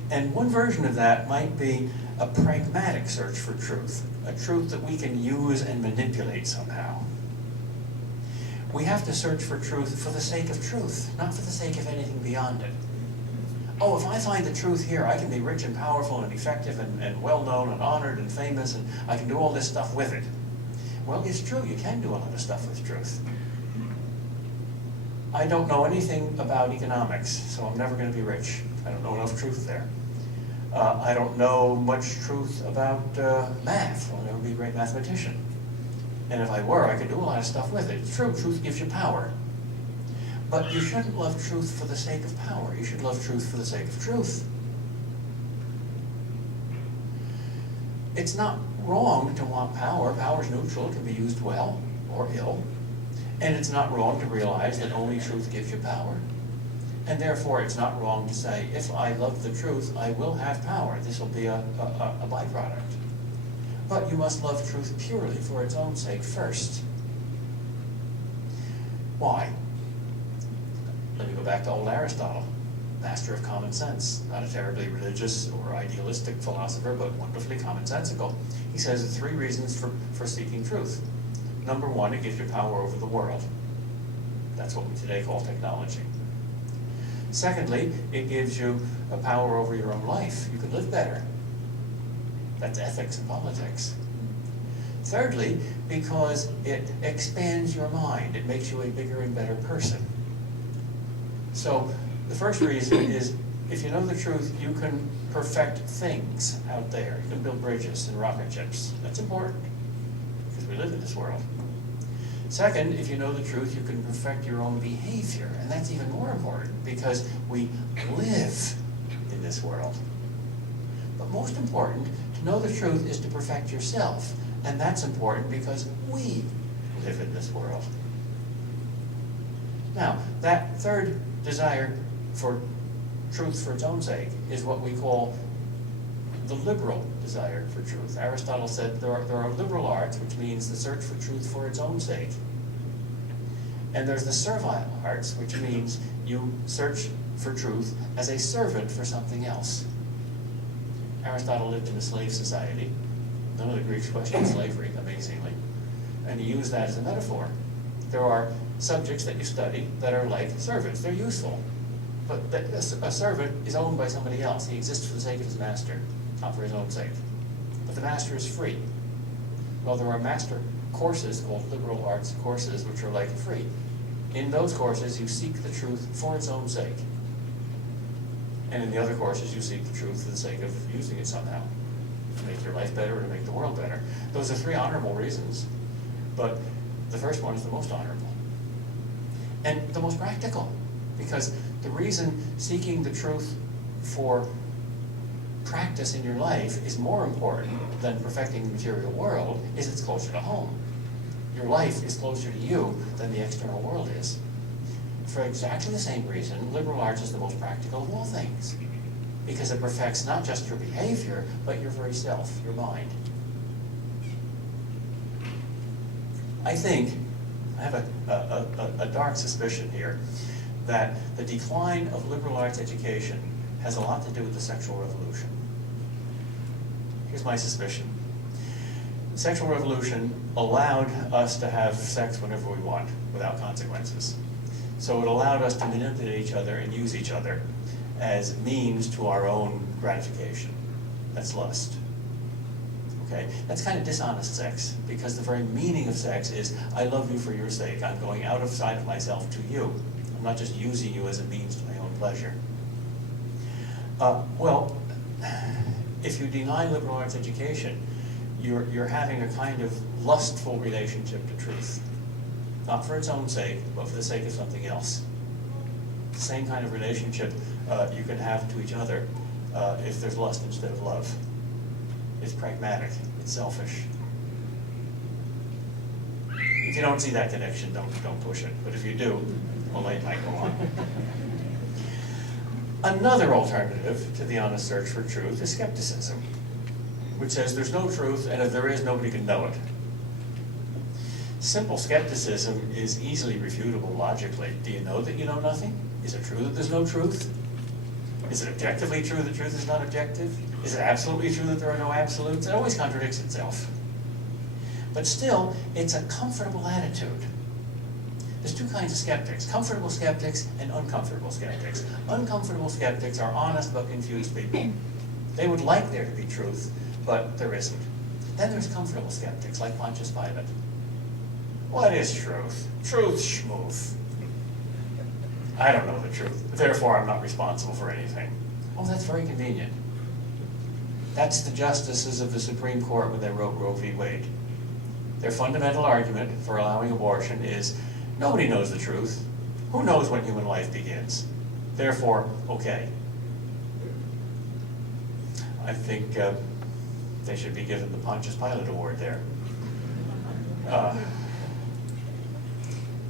And one version of that might be a pragmatic search for truth, a truth that we can use and manipulate somehow. We have to search for truth for the sake of truth, not for the sake of anything beyond it. Oh, if I find the truth here, I can be rich and powerful and effective and well-known and honored and famous, and I can do all this stuff with it. Well, it's true, you can do a lot of stuff with truth. I don't know anything about economics, so I'm never going to be rich. I don't know enough truth there. I don't know much truth about math. I'll never be a great mathematician. And if I were, I could do a lot of stuff with it. It's true, truth gives you power. But you shouldn't love truth for the sake of power. You should love truth for the sake of truth. It's not wrong to want power. Power's neutral. It can be used well or ill. And it's not wrong to realize that only truth gives you power. And therefore, it's not wrong to say, if I love the truth, I will have power. This will be a byproduct. But you must love truth purely for its own sake first. Why? Let me go back to old Aristotle, master of common sense. Not a terribly religious or idealistic philosopher, but wonderfully commonsensical. He says there are 3 reasons for seeking truth. Number 1, it gives you power over the world. That's what we today call technology. Secondly, it gives you a power over your own life. You can live better. That's ethics and politics. Thirdly, because it expands your mind. It makes you a bigger and better person. So the first reason is, if you know the truth, you can perfect things out there. You can build bridges and rocket ships. That's important, because we live in this world. Second, if you know the truth, you can perfect your own behavior, and that's even more important, because we live in this world. But most important, to know the truth is to perfect yourself, and that's important because we live in this world. Now, that third desire for truth for its own sake is what we call the liberal desire for truth. Aristotle said there are liberal arts, which means the search for truth for its own sake. And there's the servile arts, which means you search for truth as a servant for something else. Aristotle lived in a slave society. None of the Greeks questioned slavery, amazingly. And he used that as a metaphor. There are subjects that you study that are like servants. They're useful. But a servant is owned by somebody else. He exists for the sake of his master, not for his own sake. But the master is free. Well, there are master courses called liberal arts courses, which are like free. In those courses, you seek the truth for its own sake. And in the other courses, you seek the truth for the sake of using it somehow, to make your life better or to make the world better. Those are 3 honorable reasons, but the first one is the most honorable. And the most practical, because the reason seeking the truth for practice in your life is more important than perfecting the material world is it's closer to home. Your life is closer to you than the external world is. For exactly the same reason, liberal arts is the most practical of all things, because it perfects not just your behavior, but your very self, your mind. I think, I have a dark suspicion here, that the decline of liberal arts education has a lot to do with the sexual revolution. Here's my suspicion. The sexual revolution allowed us to have sex whenever we want, without consequences. So it allowed us to manipulate each other and use each other as means to our own gratification. That's lust. Okay? That's kind of dishonest sex, because the very meaning of sex is, I love you for your sake. I'm going outside of myself to you. I'm not just using you as a means to my own pleasure. Well, if you deny liberal arts education, you're having a kind of lustful relationship to truth. Not for its own sake, but for the sake of something else. The same kind of relationship you can have to each other if there's lust instead of love. It's pragmatic, it's selfish. If you don't see that connection, don't push it. But if you do, well, it might go on. Another alternative to the honest search for truth is skepticism, which says there's no truth, and if there is, nobody can know it. Simple skepticism is easily refutable logically. Do you know that you know nothing? Is it true that there's no truth? Is it objectively true that truth is not objective? Is it absolutely true that there are no absolutes? It always contradicts itself. But still, it's a comfortable attitude. There's two kinds of skeptics, comfortable skeptics and uncomfortable skeptics. Uncomfortable skeptics are honest but confused people. They would like there to be truth, but there isn't. Then there's comfortable skeptics, like Pontius Pilate. What is truth? Truth, schmoof. I don't know the truth, therefore I'm not responsible for anything. Oh, that's very convenient. That's the justices of the Supreme Court when they wrote Roe v. Wade. Their fundamental argument for allowing abortion is, nobody knows the truth. Who knows when human life begins? Therefore, okay. I think they should be given the Pontius Pilate Award there.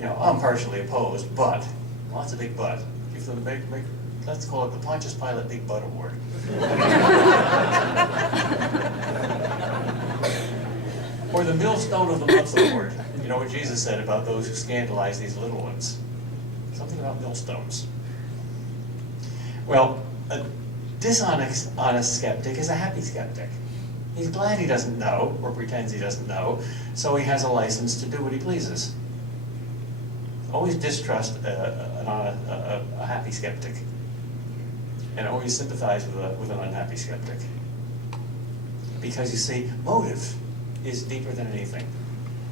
I'm partially opposed, but, lots of big but. Give them let's call it the Pontius Pilate Big Butt Award. Or the Millstone of the Month Award. You know what Jesus said about those who scandalize these little ones? Something about millstones. Well, a dishonest skeptic is a happy skeptic. He's glad he doesn't know, or pretends he doesn't know, so he has a license to do what he pleases. Always distrust a happy skeptic, and always sympathize with an unhappy skeptic. Because you see, motive is deeper than anything.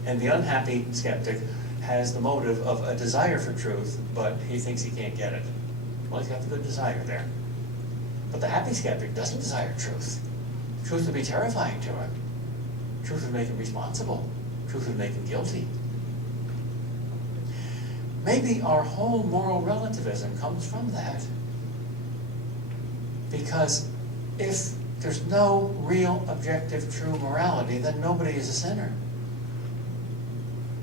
And the unhappy skeptic has the motive of a desire for truth, but he thinks he can't get it. Well, he's got the good desire there. But the happy skeptic doesn't desire truth. Truth would be terrifying to him. Truth would make him responsible. Truth would make him guilty. Maybe our whole moral relativism comes from that. Because if there's no real objective true morality, then nobody is a sinner.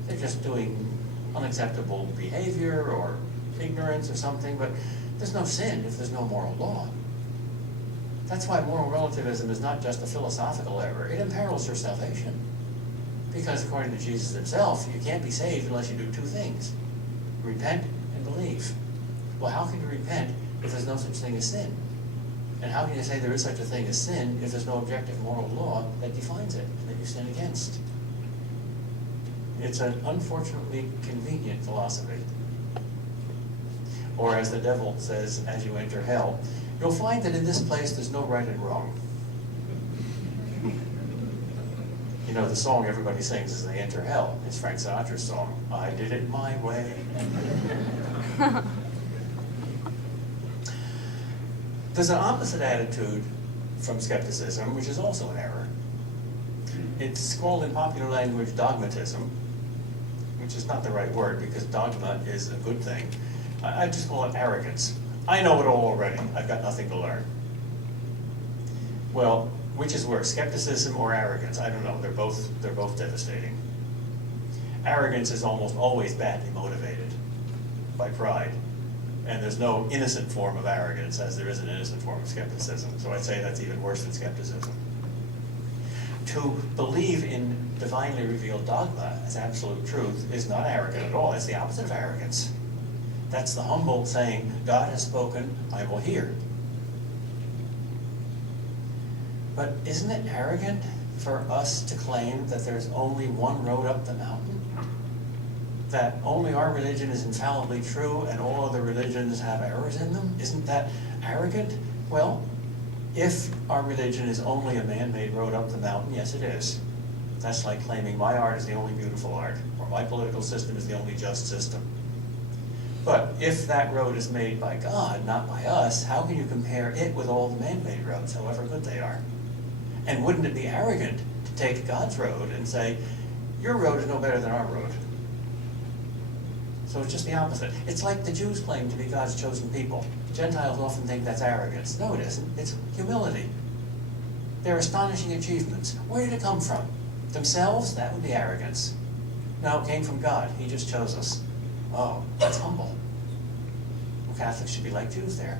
They're just doing unacceptable behavior or ignorance or something, but there's no sin if there's no moral law. That's why moral relativism is not just a philosophical error. It imperils your salvation. Because according to Jesus himself, you can't be saved unless you do two things. Repent and believe. Well, how can you repent if there's no such thing as sin? And how can you say there is such a thing as sin if there's no objective moral law that defines it and that you sin against? It's an unfortunately convenient philosophy. Or as the devil says, as you enter hell, you'll find that in this place there's no right and wrong. You know, the song everybody sings as they enter hell is Frank Sinatra's song, I Did It My Way. There's an opposite attitude from skepticism, which is also an error. It's called in popular language dogmatism, which is not the right word because dogma is a good thing. I just call it arrogance. I know it all already. I've got nothing to learn. Well, which is worse, skepticism or arrogance? I don't know. They're both devastating. Arrogance is almost always badly motivated by pride. And there's no innocent form of arrogance as there is an innocent form of skepticism. So I'd say that's even worse than skepticism. To believe in divinely revealed dogma as absolute truth is not arrogant at all. It's the opposite of arrogance. That's the humble saying, God has spoken, I will hear. But isn't it arrogant for us to claim that there's only one road up the mountain? That only our religion is infallibly true and all other religions have errors in them? Isn't that arrogant? Well, if our religion is only a man-made road up the mountain, yes it is. That's like claiming my art is the only beautiful art, or my political system is the only just system. But if that road is made by God, not by us, how can you compare it with all the man-made roads, however good they are? And wouldn't it be arrogant to take God's road and say, your road is no better than our road? So it's just the opposite. It's like the Jews claim to be God's chosen people. Gentiles often think that's arrogance. No, it isn't. It's humility. Their astonishing achievements. Where did it come from? Themselves? That would be arrogance. No, it came from God. He just chose us. Oh, that's humble. Well, Catholics should be like Jews there.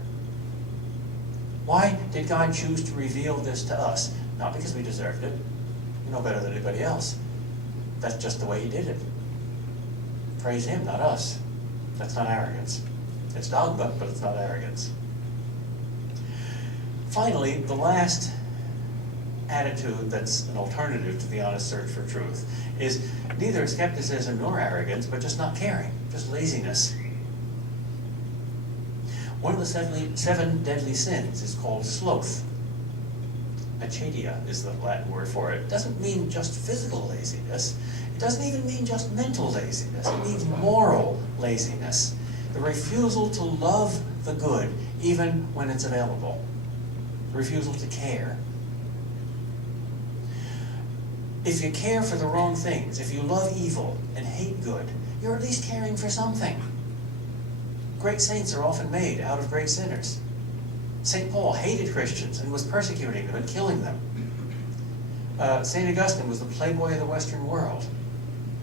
Why did God choose to reveal this to us? Not because we deserved it. You know better than anybody else. That's just the way He did it. Praise Him, not us. That's not arrogance. It's dogma, but it's not arrogance. Finally, the last attitude that's an alternative to the honest search for truth is neither skepticism nor arrogance, but just not caring, just laziness. One of the seven deadly sins is called sloth. Acedia is the Latin word for it. It doesn't mean just physical laziness. It doesn't even mean just mental laziness. It means moral laziness. The refusal to love the good, even when it's available. The refusal to care. If you care for the wrong things, if you love evil and hate good, you're at least caring for something. Great saints are often made out of great sinners. St. Paul hated Christians and was persecuting them and killing them. St. Augustine was the playboy of the Western world.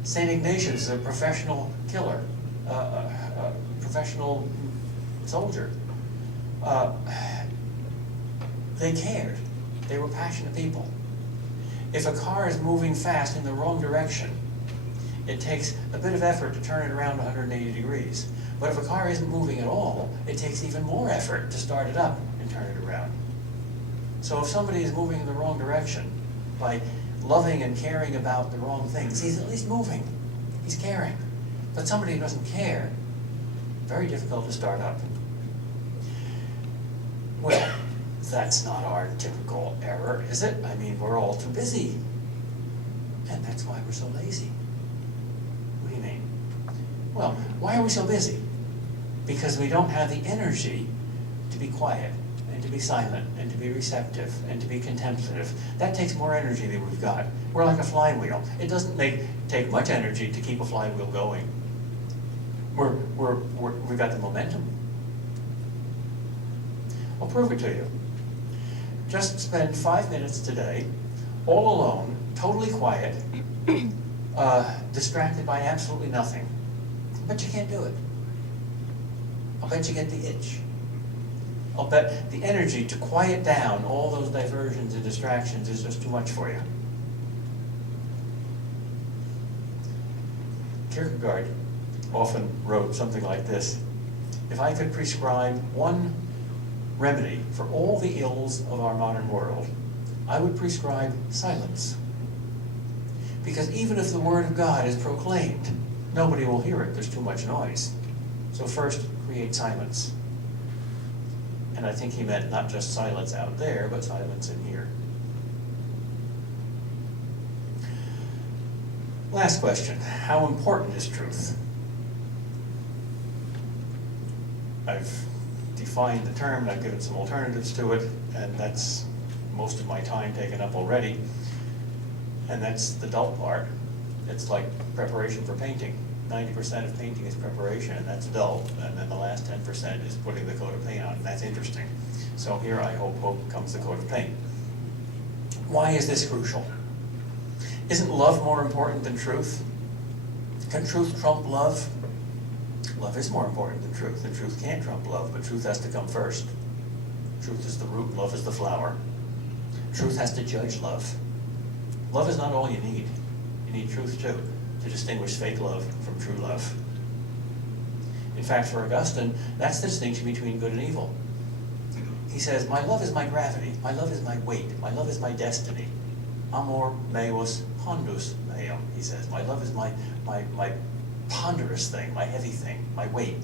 St. Ignatius is a professional killer, professional soldier. They cared. They were passionate people. If a car is moving fast in the wrong direction, it takes a bit of effort to turn it around 180 degrees. But if a car isn't moving at all, it takes even more effort to start it up and turn it around. So if somebody is moving in the wrong direction, by loving and caring about the wrong things, he's at least moving. He's caring. But somebody who doesn't care, very difficult to start up. Well, that's not our typical error, is it? I mean, we're all too busy. And that's why we're so lazy. What do you mean? Well, why are we so busy? Because we don't have the energy to be quiet, and to be silent, and to be receptive, and to be contemplative. That takes more energy than we've got. We're like a flywheel. It doesn't take much energy to keep a flywheel going. We've got the momentum. I'll prove it to you. Just spend 5 minutes today, all alone, totally quiet, distracted by absolutely nothing. I bet you can't do it. I'll bet you get the itch. I'll bet the energy to quiet down all those diversions and distractions is just too much for you. Kierkegaard often wrote something like this: if I could prescribe one remedy for all the ills of our modern world, I would prescribe silence. Because even if the Word of God is proclaimed, nobody will hear it. There's too much noise. So first, create silence. And I think he meant not just silence out there, but silence in here. Last question. How important is truth? I've defined the term, and I've given some alternatives to it, and that's most of my time taken up already. And that's the dull part. It's like preparation for painting. 90% of painting is preparation, and that's dull. And then the last 10% is putting the coat of paint on, and that's interesting. So here, I hope comes the coat of paint. Why is this crucial? Isn't love more important than truth? Can truth trump love? Love is more important than truth, and truth can't trump love, but truth has to come first. Truth is the root, love is the flower. Truth has to judge love. Love is not all you need. You need truth too, to distinguish fake love from true love. In fact, for Augustine, that's the distinction between good and evil. He says, my love is my gravity, my love is my weight, my love is my destiny. Amor meus pondus meum, he says. My love is my ponderous thing, my heavy thing, my weight.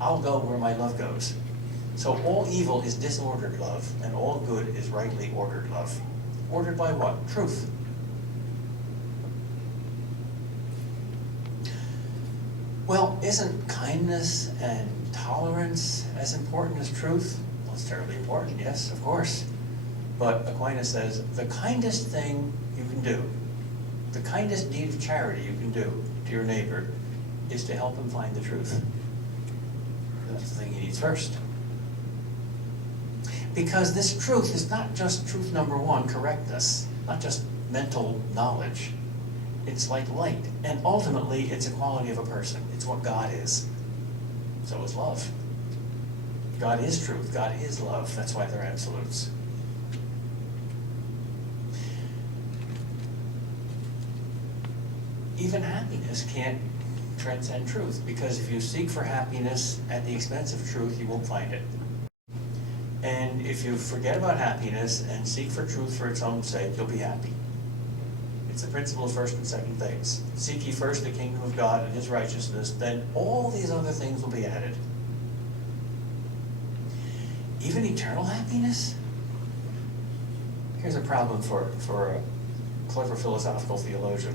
I'll go where my love goes. So all evil is disordered love, and all good is rightly ordered love. Ordered by what? Truth. Well, isn't kindness and tolerance as important as truth? Well, it's terribly important, yes, of course. But Aquinas says the kindest thing you can do, the kindest deed of charity you can do to your neighbor is to help him find the truth. That's the thing he needs first. Because this truth is not just truth number one, correctness, not just mental knowledge. It's like light, and ultimately it's a quality of a person. It's what God is. So is love. God is truth, God is love. That's why they're absolutes. Even happiness can't transcend truth, because if you seek for happiness at the expense of truth, you won't find it. And if you forget about happiness and seek for truth for its own sake, you'll be happy. It's the principle of first and second things. Seek ye first the kingdom of God and his righteousness, then all these other things will be added. Even eternal happiness? Here's a problem for a clever philosophical theologian.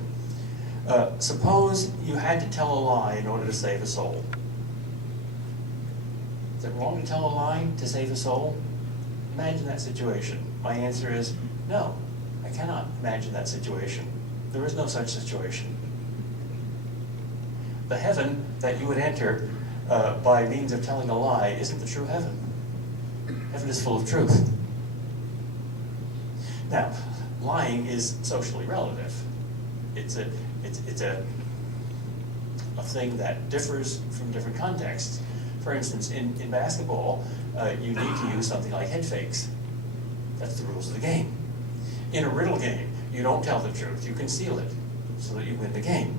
Suppose you had to tell a lie in order to save a soul. Is it wrong to tell a lie to save a soul? Imagine that situation. My answer is no. I cannot imagine that situation. There is no such situation. The heaven that you would enter by means of telling a lie isn't the true heaven. Heaven is full of truth. Now, lying is socially relative. It's a thing that differs from different contexts. For instance, in basketball, you need to use something like head fakes. That's the rules of the game. In a riddle game, you don't tell the truth, you conceal it so that you win the game.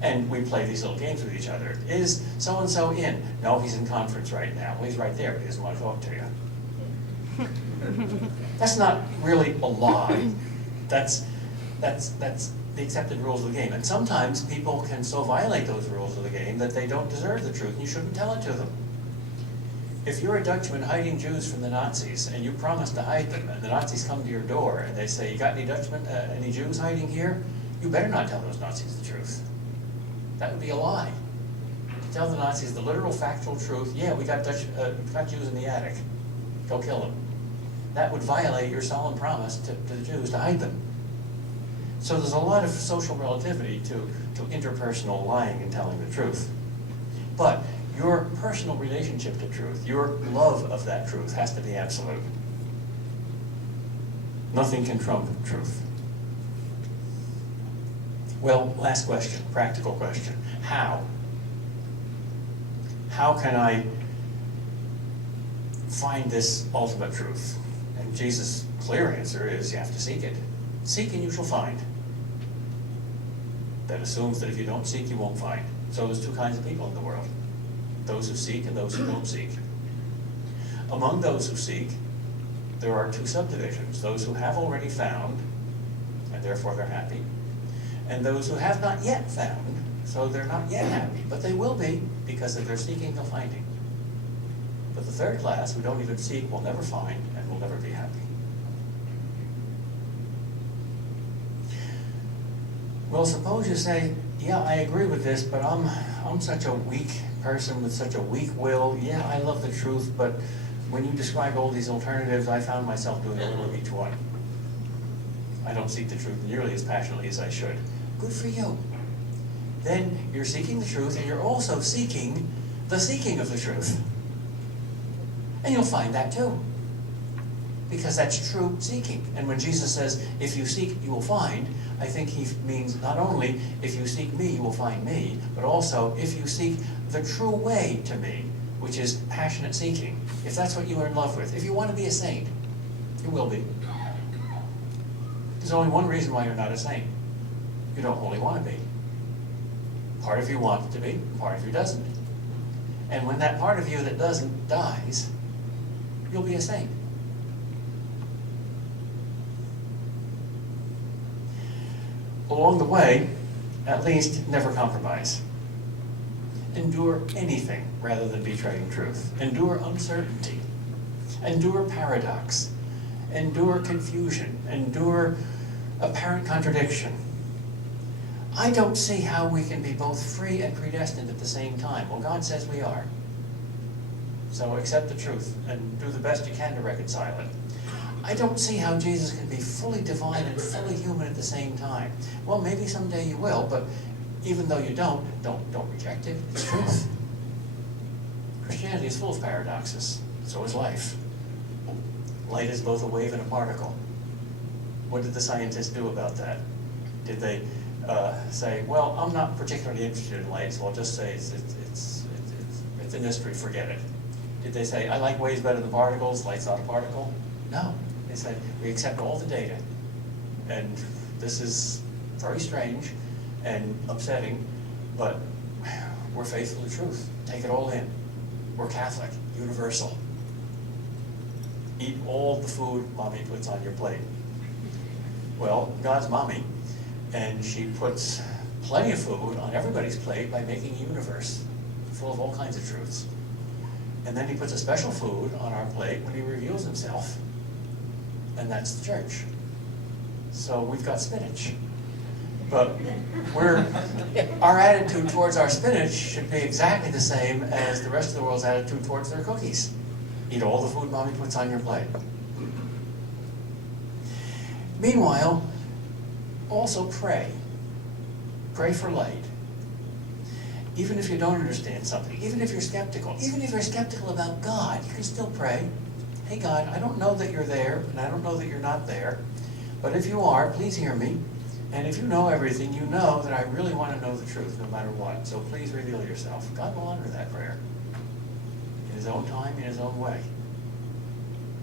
And we play these little games with each other. Is so-and-so in? No, he's in conference right now. Well, he's right there, but he doesn't want to talk to you. That's not really a lie. That's the accepted rules of the game. And sometimes people can so violate those rules of the game that they don't deserve the truth, and you shouldn't tell it to them. If you're a Dutchman hiding Jews from the Nazis, and you promise to hide them, and the Nazis come to your door, and they say, you got any Dutchmen, any Jews hiding here? You better not tell those Nazis the truth. That would be a lie. Tell the Nazis the literal, factual truth, yeah, we got Jews in the attic. Go kill them. That would violate your solemn promise to the Jews to hide them. So there's a lot of social relativity to interpersonal lying and telling the truth. But your personal relationship to truth, your love of that truth, has to be absolute. Nothing can trump truth. Well, last question, practical question. How? How can I find this ultimate truth? And Jesus' clear answer is you have to seek it. Seek and you shall find. That assumes that if you don't seek, you won't find. So there's two kinds of people in the world. Those who seek and those who don't seek. Among those who seek, there are two subdivisions. Those who have already found, and therefore they're happy. And those who have not yet found, so they're not yet happy. But they will be, because if they're seeking, they'll find. But the third class, who don't even seek, will never find and will never be happy. Well, suppose you say, yeah, I agree with this, but I'm such a weak person with such a weak will. Yeah, I love the truth, but when you describe all these alternatives, I found myself doing a little of each one. I don't seek the truth nearly as passionately as I should. Good for you. Then you're seeking the truth, and you're also seeking the seeking of the truth. And you'll find that too. Because that's true seeking. And when Jesus says, if you seek, you will find, I think he means not only, if you seek me, you will find me, but also, if you seek the true way to me, which is passionate seeking. If that's what you are in love with. If you want to be a saint, you will be. There's only one reason why you're not a saint. You don't wholly want to be. Part of you wants to be, part of you doesn't. And when that part of you that doesn't dies, you'll be a saint. Along the way, at least, never compromise. Endure anything rather than betraying truth. Endure uncertainty. Endure paradox. Endure confusion. Endure apparent contradiction. I don't see how we can be both free and predestined at the same time. Well, God says we are. So accept the truth and do the best you can to reconcile it. I don't see how Jesus can be fully divine and fully human at the same time. Well, maybe someday you will, but even though you don't reject it. It's truth. Christianity is full of paradoxes. So is life. Light is both a wave and a particle. What did the scientists do about that? Did they say, well, I'm not particularly interested in light, so I'll just say it's a mystery, forget it? Did they say, I like waves better than particles, light's not a particle? No. They said, we accept all the data, and this is very strange and upsetting, but we're faithful to truth. Take it all in. We're Catholic, universal. Eat all the food mommy puts on your plate. Well, God's mommy, and she puts plenty of food on everybody's plate by making a universe full of all kinds of truths. And then he puts a special food on our plate when he reveals himself, and that's the church. So we've got spinach. But our attitude towards our spinach should be exactly the same as the rest of the world's attitude towards their cookies. Eat all the food mommy puts on your plate. Meanwhile, also pray. Pray for light. Even if you don't understand something, even if you're skeptical about God, you can still pray. Hey God, I don't know that you're there, and I don't know that you're not there, but if you are, please hear me. And if you know everything, you know that I really want to know the truth no matter what. So please reveal yourself. God will honor that prayer in his own time, in his own way.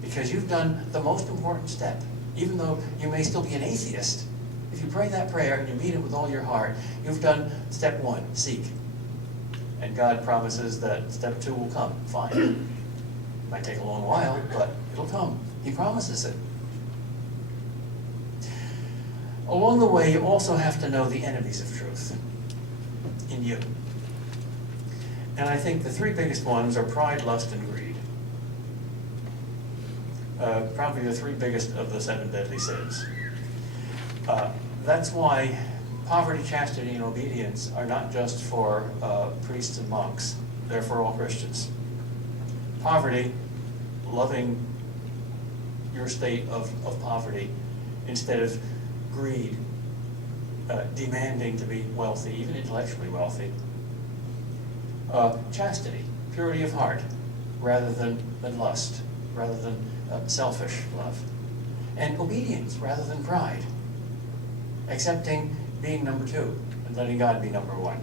Because you've done the most important step. Even though you may still be an atheist, if you pray that prayer and you mean it with all your heart, you've done step one, seek. And God promises that step two will come, find. It might take a long while, but it'll come. He promises it. Along the way, you also have to know the enemies of truth in you. And I think the three biggest ones are pride, lust, and greed. Probably the three biggest of the 7 deadly sins. That's why poverty, chastity, and obedience are not just for priests and monks. They're for all Christians. Poverty, loving your state of poverty instead of greed, demanding to be wealthy, even intellectually wealthy. Chastity, purity of heart, rather than lust, rather than selfish love. And obedience, rather than pride. Accepting being number 2 and letting God be number 1.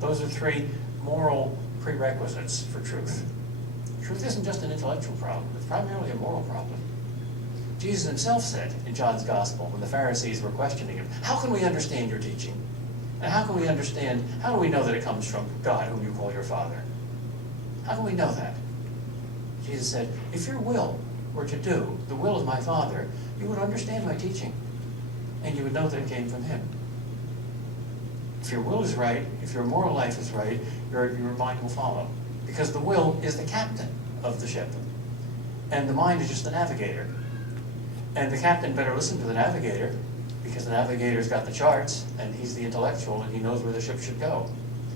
Those are 3 moral prerequisites for truth. Truth isn't just an intellectual problem, it's primarily a moral problem. Jesus himself said in John's Gospel, when the Pharisees were questioning him, how can we understand your teaching? And how can we understand, how do we know that it comes from God, whom you call your Father? How can we know that? Jesus said, if your will were to do the will of my Father, you would understand my teaching, and you would know that it came from him. If your will is right, if your moral life is right, your mind will follow. Because the will is the captain of the ship, and the mind is just the navigator. And the captain better listen to the navigator, because the navigator's got the charts, and he's the intellectual, and he knows where the ship should go.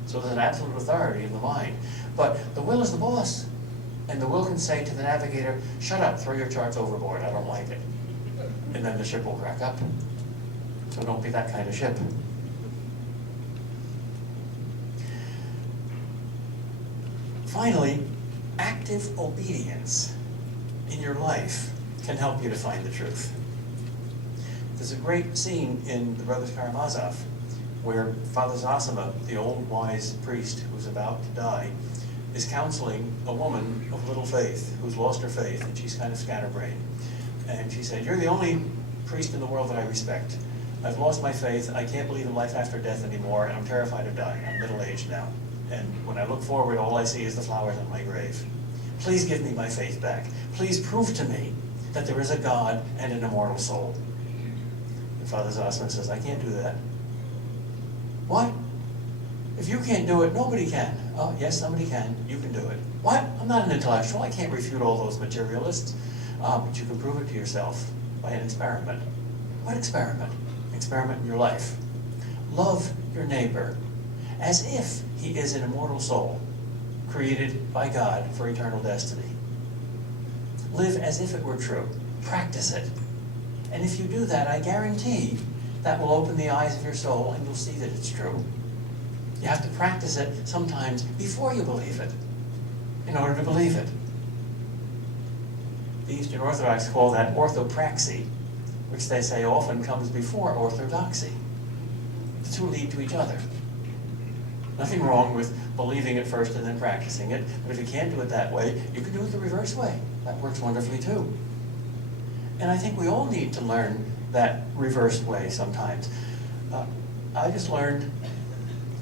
So there's an absolute authority in the mind. But the will is the boss, and the will can say to the navigator, shut up, throw your charts overboard, I don't like it. And then the ship will crack up. So don't be that kind of ship. Finally, active obedience in your life can help you to find the truth. There's a great scene in the Brothers Karamazov where Father Zosima, the old wise priest who's about to die, is counseling a woman of little faith who's lost her faith, and she's kind of scatterbrained. And she said, you're the only priest in the world that I respect. I've lost my faith, I can't believe in life after death anymore, and I'm terrified of dying. I'm middle-aged now. And when I look forward, all I see is the flowers on my grave. Please give me my faith back. Please prove to me that there is a God and an immortal soul. And Father Zosima says, I can't do that. What? If you can't do it, nobody can. Oh, yes, somebody can. You can do it. What? I'm not an intellectual. I can't refute all those materialists. But you can prove it to yourself by an experiment. What experiment? Experiment in your life. Love your neighbor as if he is an immortal soul, created by God for eternal destiny. Live as if it were true. Practice it. And if you do that, I guarantee that will open the eyes of your soul and you'll see that it's true. You have to practice it sometimes before you believe it, in order to believe it. The Eastern Orthodox call that orthopraxy, which they say often comes before orthodoxy. The two lead to each other. Nothing wrong with believing it first and then practicing it, but if you can't do it that way, you can do it the reverse way. That works wonderfully too. And I think we all need to learn that reverse way sometimes. I just learned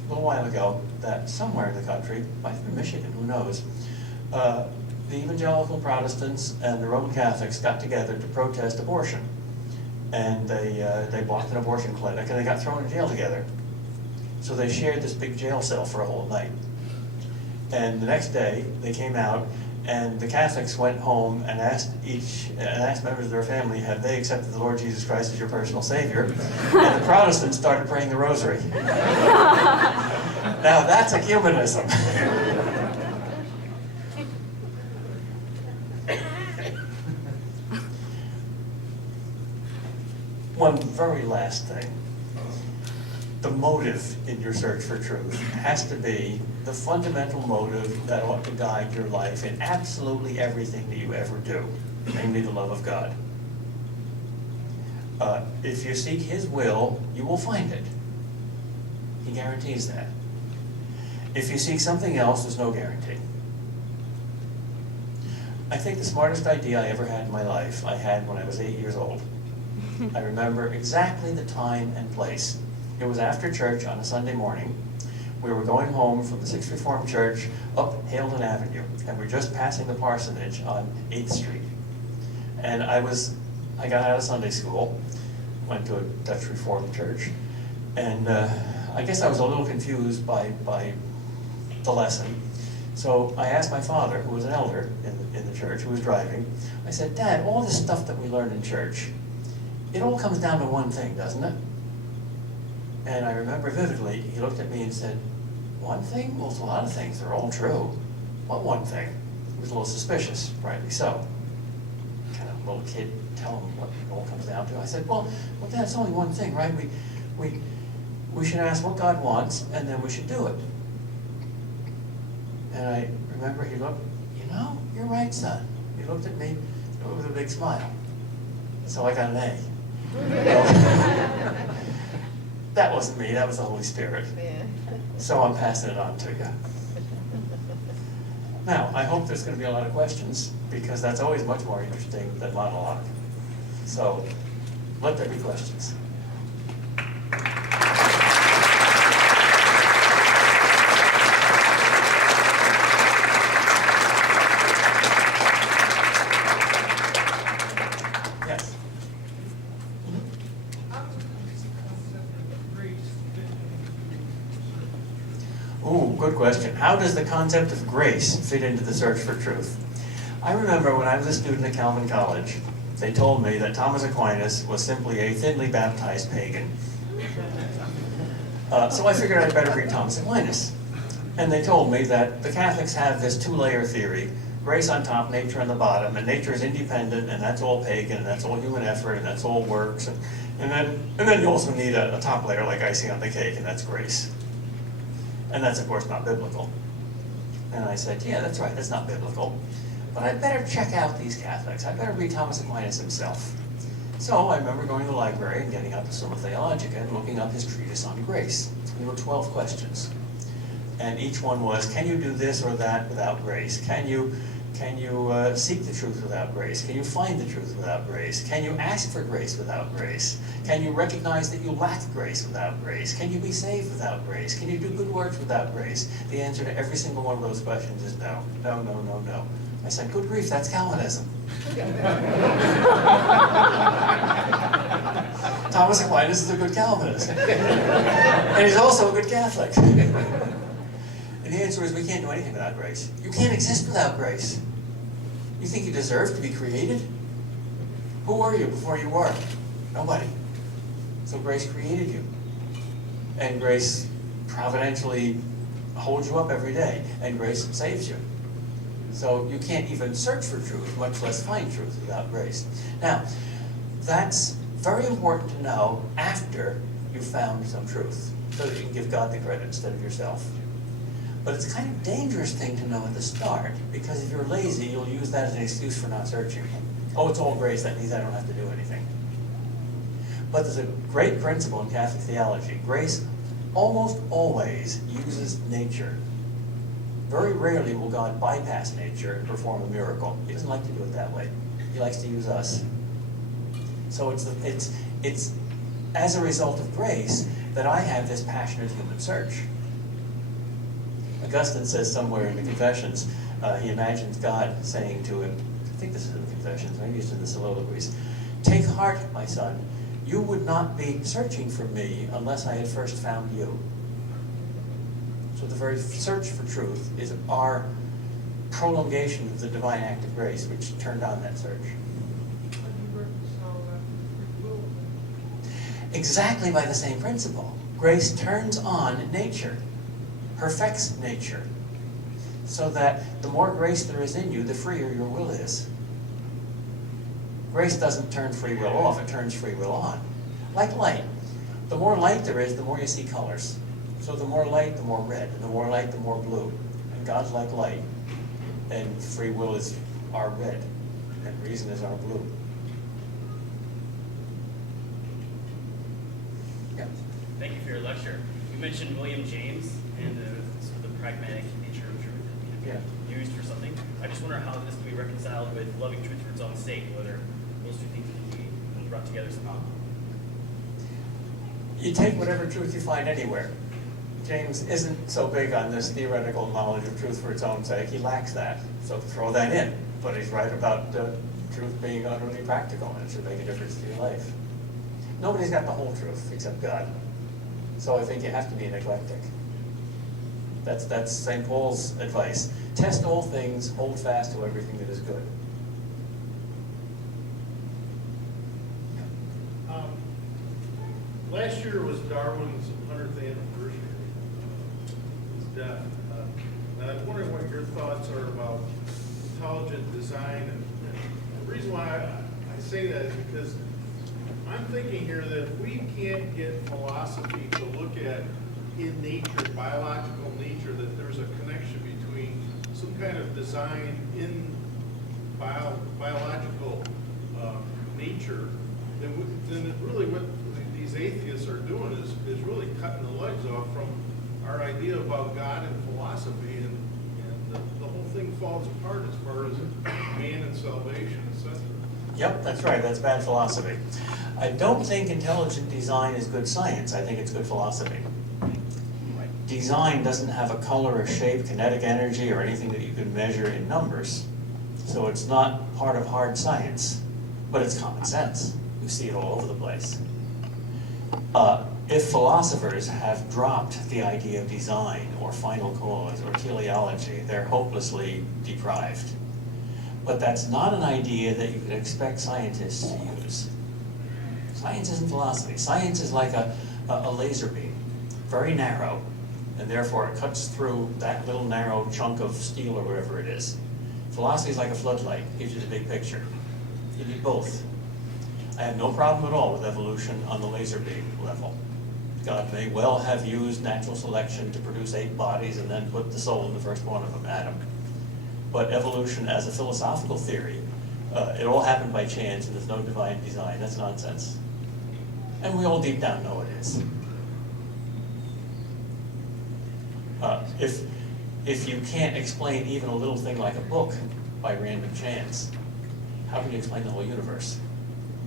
a little while ago that somewhere in the country, might have been Michigan, who knows, the evangelical Protestants and the Roman Catholics got together to protest abortion. And they blocked an abortion clinic and they got thrown in jail together. So they shared this big jail cell for a whole night. And the next day, they came out, and the Catholics went home and asked members of their family, have they accepted the Lord Jesus Christ as your personal Savior? And the Protestants started praying the Rosary. Now that's ecumenism. One very last thing. The motive in your search for truth has to be the fundamental motive that ought to guide your life in absolutely everything that you ever do, namely the love of God. If you seek His will, you will find it. He guarantees that. If you seek something else, there's no guarantee. I think the smartest idea I ever had in my life, I had when I was 8 years old. I remember exactly the time and place. It was after church on a Sunday morning. We were going home from the Sixth Reformed Church up Haledon Avenue, and we were just passing the parsonage on 8th Street. And I got out of Sunday school, went to a Dutch Reformed church, and I guess I was a little confused by the lesson. So I asked my father, who was an elder in the church, who was driving, I said, Dad, all this stuff that we learn in church, it all comes down to one thing, doesn't it? And I remember vividly, he looked at me and said, one thing? Well, it's a lot of things. They're all true. What one thing? He was a little suspicious, rightly so. Kind of little kid, tell him what it all comes down to. I said, well, Dad, it's only one thing, right? We should ask what God wants, and then we should do it. And I remember he looked, you're right, son. He looked at me with a big smile. So I got an A. That wasn't me, that was the Holy Spirit. Yeah. So I'm passing it on to you. Now, I hope there's going to be a lot of questions, because that's always much more interesting than monologue. So, let there be questions. Yes? Ooh, good question. How does the concept of grace fit into the search for truth? I remember when I was a student at Calvin College, they told me that Thomas Aquinas was simply a thinly baptized pagan. So I figured I'd better read Thomas Aquinas. And they told me that the Catholics have this two-layer theory, grace on top, nature on the bottom, and nature is independent, and that's all pagan, and that's all human effort, and that's all works, and then you also need a top layer like icing on the cake, and that's grace. And that's, of course, not biblical. And I said, yeah, that's right, that's not biblical. But I better check out these Catholics. I better read Thomas Aquinas himself. So I remember going to the library and getting out the Summa Theologica and looking up his treatise on grace. There were 12 questions. And each one was, can you do this or that without grace? Can you seek the truth without grace? Can you find the truth without grace? Can you ask for grace without grace? Can you recognize that you lack grace without grace? Can you be saved without grace? Can you do good works without grace? The answer to every single one of those questions is no. No, no, no, no. I said, good grief, that's Calvinism. Thomas Aquinas is a good Calvinist. And he's also a good Catholic. And the answer is we can't do anything without grace. You can't exist without grace. You think you deserve to be created? Who were you before you were? Nobody. So grace created you. And grace providentially holds you up every day, and grace saves you. So you can't even search for truth, much less find truth without grace. Now, that's very important to know after you've found some truth, so that you can give God the credit instead of yourself. But it's a kind of dangerous thing to know at the start, because if you're lazy, you'll use that as an excuse for not searching. Oh, it's all grace, that means I don't have to do anything. But there's a great principle in Catholic theology. Grace almost always uses nature. Very rarely will God bypass nature and perform a miracle. He doesn't like to do it that way. He likes to use us. So it's as a result of grace that I have this passionate human search. Augustine says somewhere in the Confessions, he imagines God saying to him, I think this is in the Confessions, maybe it's in the Soliloquies, "Take heart, my son, you would not be searching for me unless I had first found you." So the very search for truth is our prolongation of the divine act of grace, which turned on that search. Exactly by the same principle. Grace turns on nature, perfects nature, so that the more grace there is in you, the freer your will is. Grace doesn't turn free will off, it turns free will on. Like light. The more light there is, the more you see colors. So the more light, the more red, and the more light, the more blue. And God's like light, and free will is our red, and reason is our blue. Yeah. Thank you for your lecture. You mentioned William James and the pragmatic nature of truth that can be used for something. I just wonder how this can be reconciled with loving truth for its own sake, whether those two things can be brought together somehow. You take whatever truth you find anywhere. James isn't so big on this theoretical knowledge of truth for its own sake. He lacks that, so throw that in. But he's right about truth being utterly practical, and it should make a difference to your life. Nobody's got the whole truth except God. So I think you have to be an eclectic. That's St. Paul's advice. Test all things, hold fast to everything that is good. Last year was Darwin's 100th anniversary of his death. And I'm wondering what your thoughts are about intelligent design. And the reason why I say that is because I'm thinking here that if we can't get philosophy to look at in nature, biological nature, that there's a connection between some kind of design in biological nature, then it really what these atheists are doing is really cutting the legs off from our idea about God and philosophy, and the whole thing falls apart as far as man and salvation, etc. Yep, that's right. That's bad philosophy. I don't think intelligent design is good science. I think it's good philosophy. Design doesn't have a color, a shape, kinetic energy, or anything that you can measure in numbers. So it's not part of hard science, but it's common sense. You see it all over the place. If philosophers have dropped the idea of design or final cause or teleology, they're hopelessly deprived. But that's not an idea that you can expect scientists to use. Science isn't philosophy. Science is like a laser beam, very narrow, and therefore it cuts through that little narrow chunk of steel or whatever it is. Philosophy is like a floodlight, gives you the big picture. You need both. I have no problem at all with evolution on the laser beam level. God may well have used natural selection to produce 8 bodies and then put the soul in the first one of them, Adam. But evolution as a philosophical theory, it all happened by chance and there's no divine design. That's nonsense. And we all deep down know it is. If you can't explain even a little thing like a book by random chance, how can you explain the whole universe?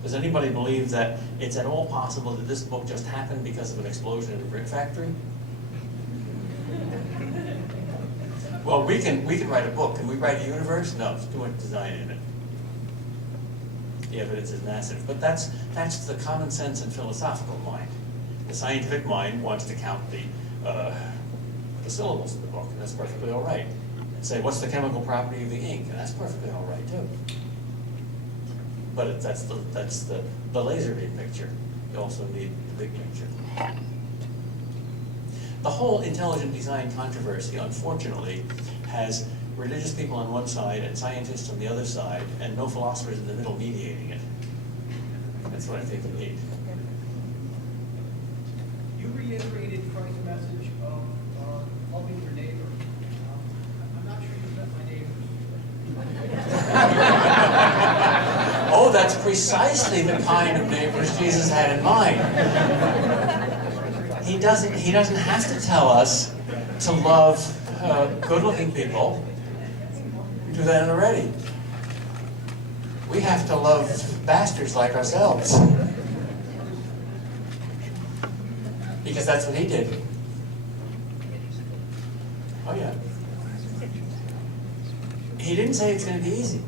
Does anybody believe that it's at all possible that this book just happened because of an explosion in a brick factory? Well, we can write a book. Can we write a universe? No, there's too much design in it. The evidence is massive. But that's the common sense and philosophical mind. The scientific mind wants to count the syllables in the book, and that's perfectly all right. And say, what's the chemical property of the ink? And that's perfectly all right, too. But that's the laser beam picture. You also need the big picture. The whole intelligent design controversy, unfortunately, has religious people on one side and scientists on the other side, and no philosophers in the middle mediating it. That's what I think we need. You reiterated Christ's message of loving your neighbor. I'm not sure you met my neighbors. Oh, that's precisely the kind of neighbors Jesus had in mind. He doesn't have to tell us to love good-looking people. We do that already. We have to love bastards like ourselves. Because that's what he did. Oh yeah. He didn't say it's going to be easy.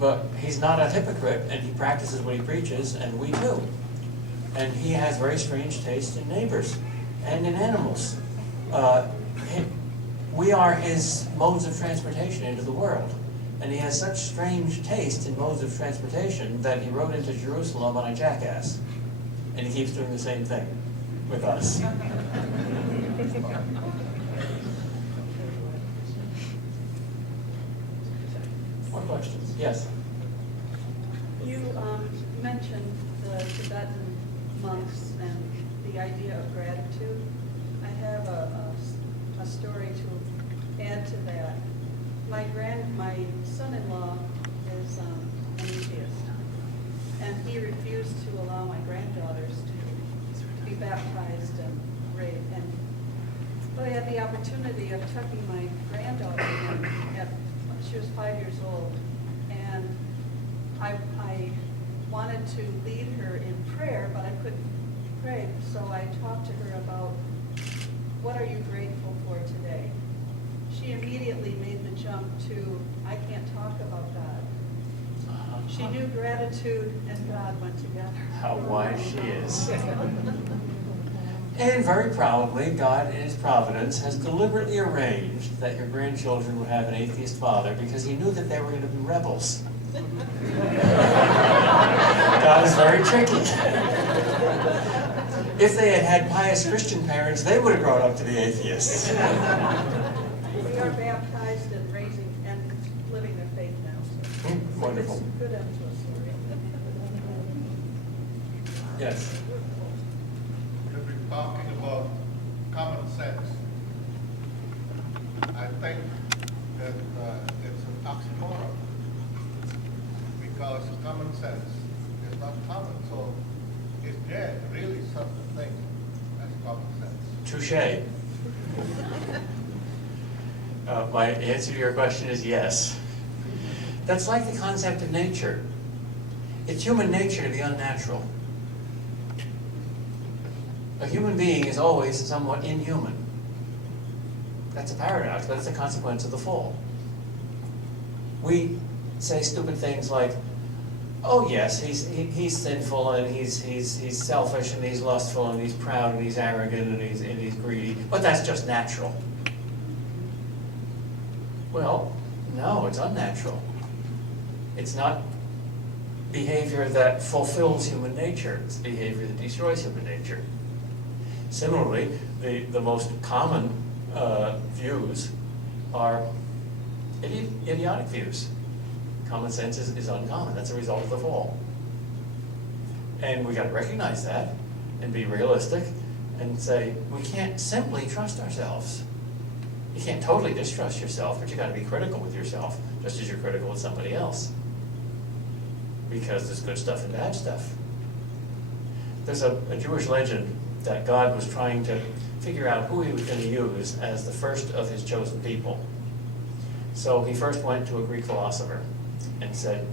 But he's not a hypocrite, and he practices what he preaches, and we do. And he has very strange taste in neighbors and in animals. We are his modes of transportation into the world. And he has such strange taste in modes of transportation that he rode into Jerusalem on a jackass. And he keeps doing the same thing with us. More questions? Yes? You mentioned the Tibetan monks and the idea of gratitude. I have a story to add to that. My son-in-law is an atheist, and he refused to allow my granddaughters to be baptized and raised. But I had the opportunity of tucking my granddaughter in she was 5 years old, and I wanted to lead her in prayer, but I couldn't pray, so I talked to her about, what are you grateful for today? She immediately made the jump to, I can't talk about God. She knew gratitude and God went together. How wise she is. And very probably, God in his providence has deliberately arranged that your grandchildren would have an atheist father because he knew that they were going to be rebels. God is very tricky. If they had had pious Christian parents, they would have grown up to be atheists. They are baptized and raising and living their faith now. So Wonderful. It's a good end to a story. Yes. You've been talking about common sense. I think that it's an oxymoron because common sense is not common. So is there really such a thing as common sense? Touché. My answer to your question is yes. That's like the concept of nature. It's human nature to be unnatural. A human being is always somewhat inhuman. That's a paradox, but it's a consequence of the fall. We say stupid things like, oh yes, he's sinful and he's selfish and he's lustful and he's proud and he's arrogant and he's greedy, but that's just natural. Well, no, it's unnatural. It's not behavior that fulfills human nature. It's behavior that destroys human nature. Similarly, the most common views are idiotic views. Common sense is uncommon. That's a result of the fall. And we got to recognize that and be realistic and say, we can't simply trust ourselves. You can't totally distrust yourself, but you got to be critical with yourself, just as you're critical with somebody else. Because there's good stuff and bad stuff. There's a Jewish legend that God was trying to figure out who he was going to use as the first of his chosen people. So he first went to a Greek philosopher and said,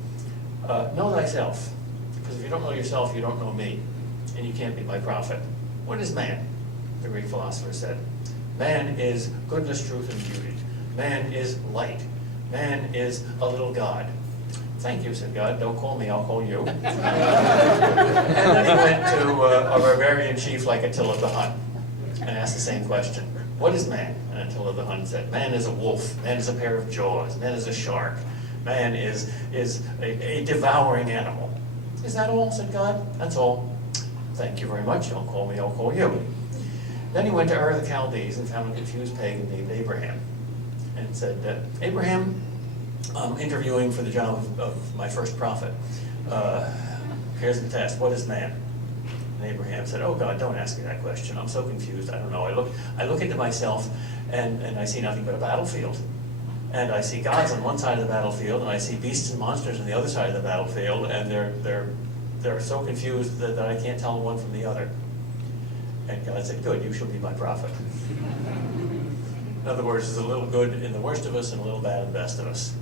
know thyself, because if you don't know yourself, you don't know me, and you can't be my prophet. What is man? The Greek philosopher said. Man is goodness, truth, and beauty. Man is light. Man is a little God. Thank you, said God. Don't call me, I'll call you. And then he went to a barbarian chief like Attila the Hun and asked the same question. What is man? And Attila the Hun said, man is a wolf. Man is a pair of jaws. Man is a shark. Man is a devouring animal. Is that all, said God? That's all. Thank you very much. Don't call me, I'll call you. Then he went to Ur of the Chaldees and found a confused pagan named Abraham and said, Abraham, I'm interviewing for the job of my first prophet. Here's the test. What is man? And Abraham said, oh God, don't ask me that question. I'm so confused. I don't know. I look into myself and I see nothing but a battlefield. And I see gods on one side of the battlefield, and I see beasts and monsters on the other side of the battlefield, and they're so confused that I can't tell one from the other. And God said, good, you shall be my prophet. In other words, there's a little good in the worst of us and a little bad in the best of us.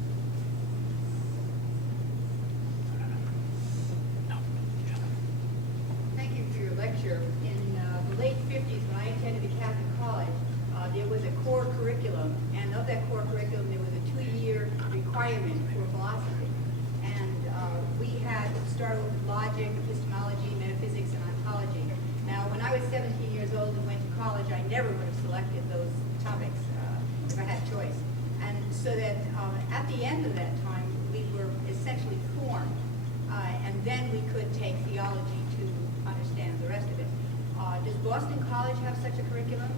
Thank you for your lecture. In the late 50s, when I attended a Catholic college, there was a core curriculum, and of that core curriculum, there was a 2-year requirement for philosophy. And we had started with logic, epistemology, metaphysics, and ontology. Now, when I was 17 years old and went to college, I never would have selected those topics if I had choice. And so that at the end of that time, we were essentially formed, and then we could take theology to understand the rest of it. Does Boston College have such a curriculum?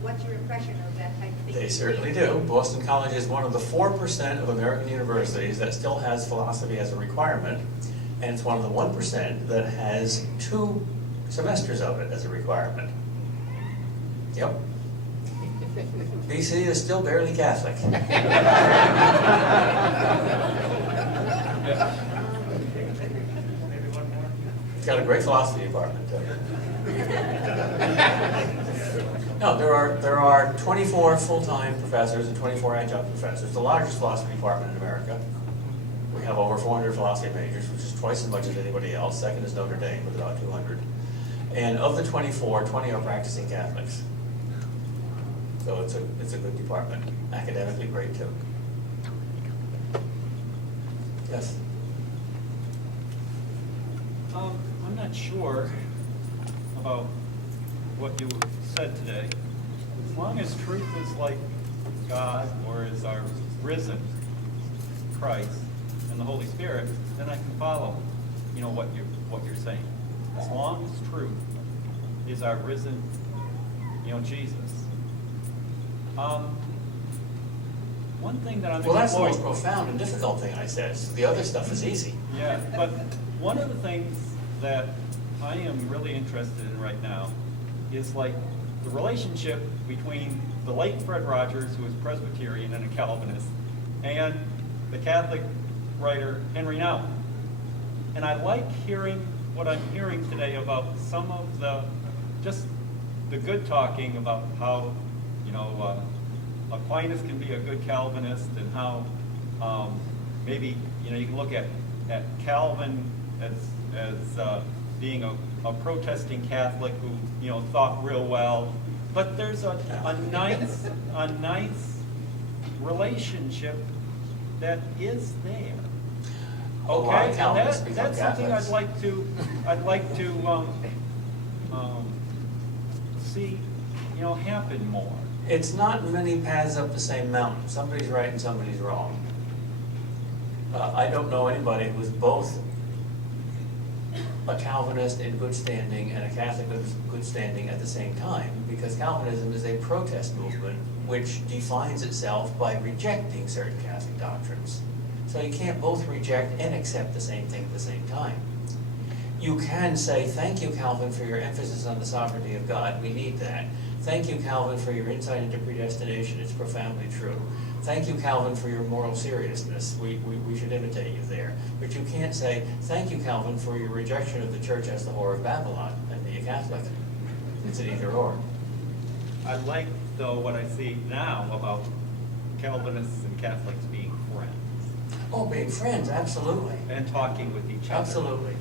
What's your impression of that type of thing? They certainly do. Boston College is one of the 4% of American universities that still has philosophy as a requirement, and it's one of the 1% that has 2 semesters of it as a requirement. Yep. BC is still barely Catholic. It's got a great philosophy department, too. No, there are 24 full-time professors and 24 adjunct professors, the largest philosophy department in America. We have over 400 philosophy majors, which is twice as much as anybody else. Second is Notre Dame with about 200. And of the 24, 20 are practicing Catholics. So it's a good department. Academically great, too. Yes? I'm not sure about what you said today. As long as truth is like God or is our risen Christ and the Holy Spirit, then I can follow, what you're saying. As long as truth is our risen, Jesus. One thing that I'm Well, that's the most exploring- profound and difficult thing I said. The other stuff is easy. Yeah, but one of the things that I am really interested in right now is like the relationship between the late Fred Rogers, who was Presbyterian and a Calvinist, and the Catholic writer Henry Nouwen. And I like hearing what I'm hearing today about some of the good talking about how Aquinas can be a good Calvinist, and how maybe you can look at Calvin as being a protesting Catholic who thought real well, but there's a nice relationship that is there. A lot of Okay, Calvinists and become that's something Catholics. I'd like to see happen more. It's not many paths up the same mountain. Somebody's right and somebody's wrong. I don't know anybody who's both a Calvinist in good standing and a Catholic in good standing at the same time, because Calvinism is a protest movement which defines itself by rejecting certain Catholic doctrines. So you can't both reject and accept the same thing at the same time. You can say, thank you, Calvin, for your emphasis on the sovereignty of God. We need that. Thank you, Calvin, for your insight into predestination. It's profoundly true. Thank you, Calvin, for your moral seriousness. We should imitate you there. But you can't say, thank you, Calvin, for your rejection of the church as the whore of Babylon, and be a Catholic. It's an either or. I like, though, what I see now about Calvinists and Catholics being friends Oh, being friends, absolutely. and talking with each other. Absolutely.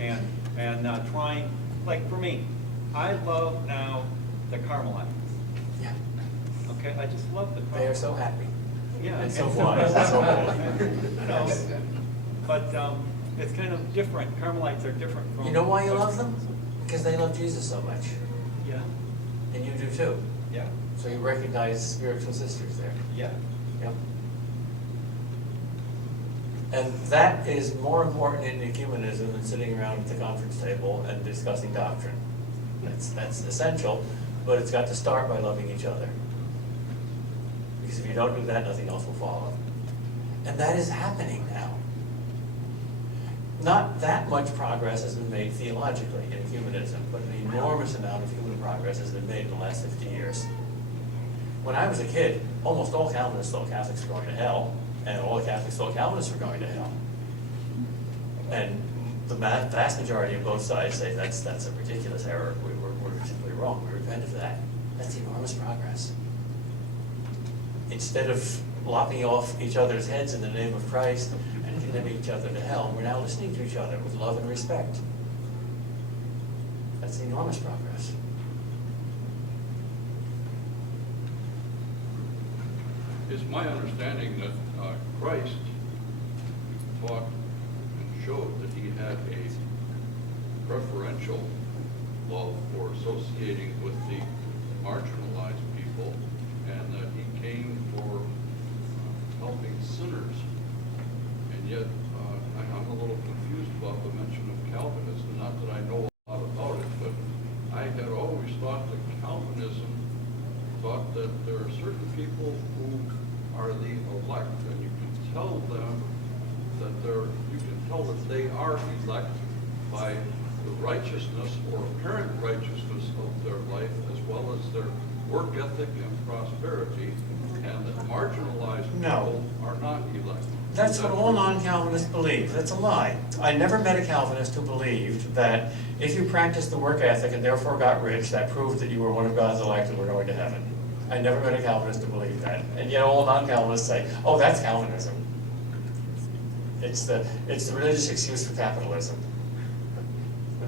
And trying, like for me, I love now the Carmelites. Yeah. Okay, I just love the Carmelites. They are so happy. Yeah. And so wise and so holy. But it's kind of different. Carmelites are different from. You know why you love them? Because they love Jesus so much. Yeah. And you do too. Yeah. So you recognize spiritual sisters there. Yeah. Yep. And that is more important in ecumenism than sitting around at the conference table and discussing doctrine. That's essential, but it's got to start by loving each other. Because if you don't do that, nothing else will follow. And that is happening now. Not that much progress has been made theologically in humanism, but an enormous amount of human progress has been made in the last 50 years. When I was a kid, almost all Calvinists thought Catholics were going to hell, and all the Catholics thought Calvinists were going to hell. And the vast majority of both sides say that's a ridiculous error. We're simply wrong. We repent of that. That's enormous progress. Instead of lopping off each other's heads in the name of Christ and condemning each other to hell, we're now listening to each other with love and respect. That's enormous progress. It's my understanding that Christ taught and showed that he had a preferential love for associating with the marginalized people, and that he came for helping sinners. And yet, I'm a little confused about the mention of Calvinism. Not that I know a lot about it, but I had always thought that Calvinism thought that there are certain people who are the elect, and you can tell them that you can tell that they are elect by the righteousness or apparent righteousness of their life, as well as their work ethic and prosperity, and that marginalized people are not elect. That's what all non-Calvinists believe. That's a lie. I never met a Calvinist who believed that if you practiced the work ethic and therefore got rich, that proved that you were one of God's elect and were going to heaven. I never met a Calvinist who believed that. And yet all non-Calvinists say, oh, that's Calvinism. It's the religious excuse for capitalism.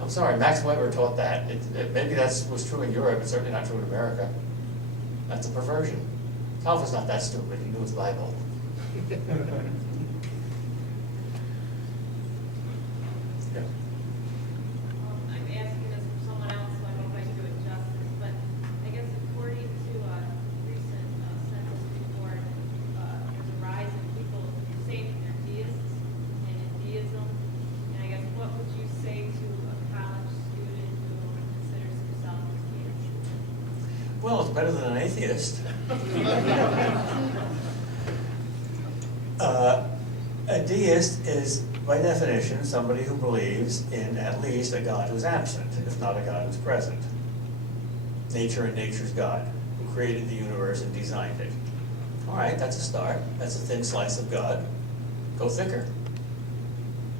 I'm sorry, Max Weber taught that. Maybe that was true in Europe, but certainly not true in America. That's a perversion. Calvin's not that stupid. He knew his Bible. Yeah. I'm asking this for someone else, so I hope I do it justice, but I guess according to a recent census report, there's a rise in people who say that they're deists and in deism. And I guess what would you say to a college student who considers himself a deist? Well, it's better than an atheist. A deist is, by definition, somebody who believes in at least a God who's absent, if not a God who's present. Nature and nature's God, who created the universe and designed it. All right, that's a start. That's a thin slice of God. Go thicker.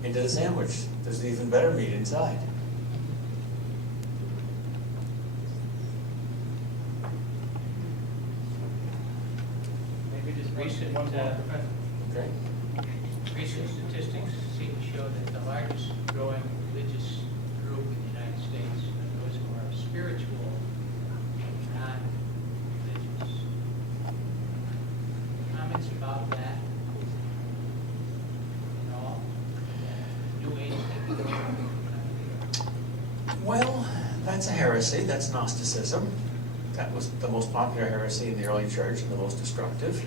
Into the sandwich. There's even better meat inside. Maybe just recent, Okay? recent statistics seem to show that the largest growing religious group in the United States are those who are spiritual, non-religious. Comments about that? And all? New Age thinking? Well, that's a heresy. That's Gnosticism. That was the most popular heresy in the early church and the most destructive.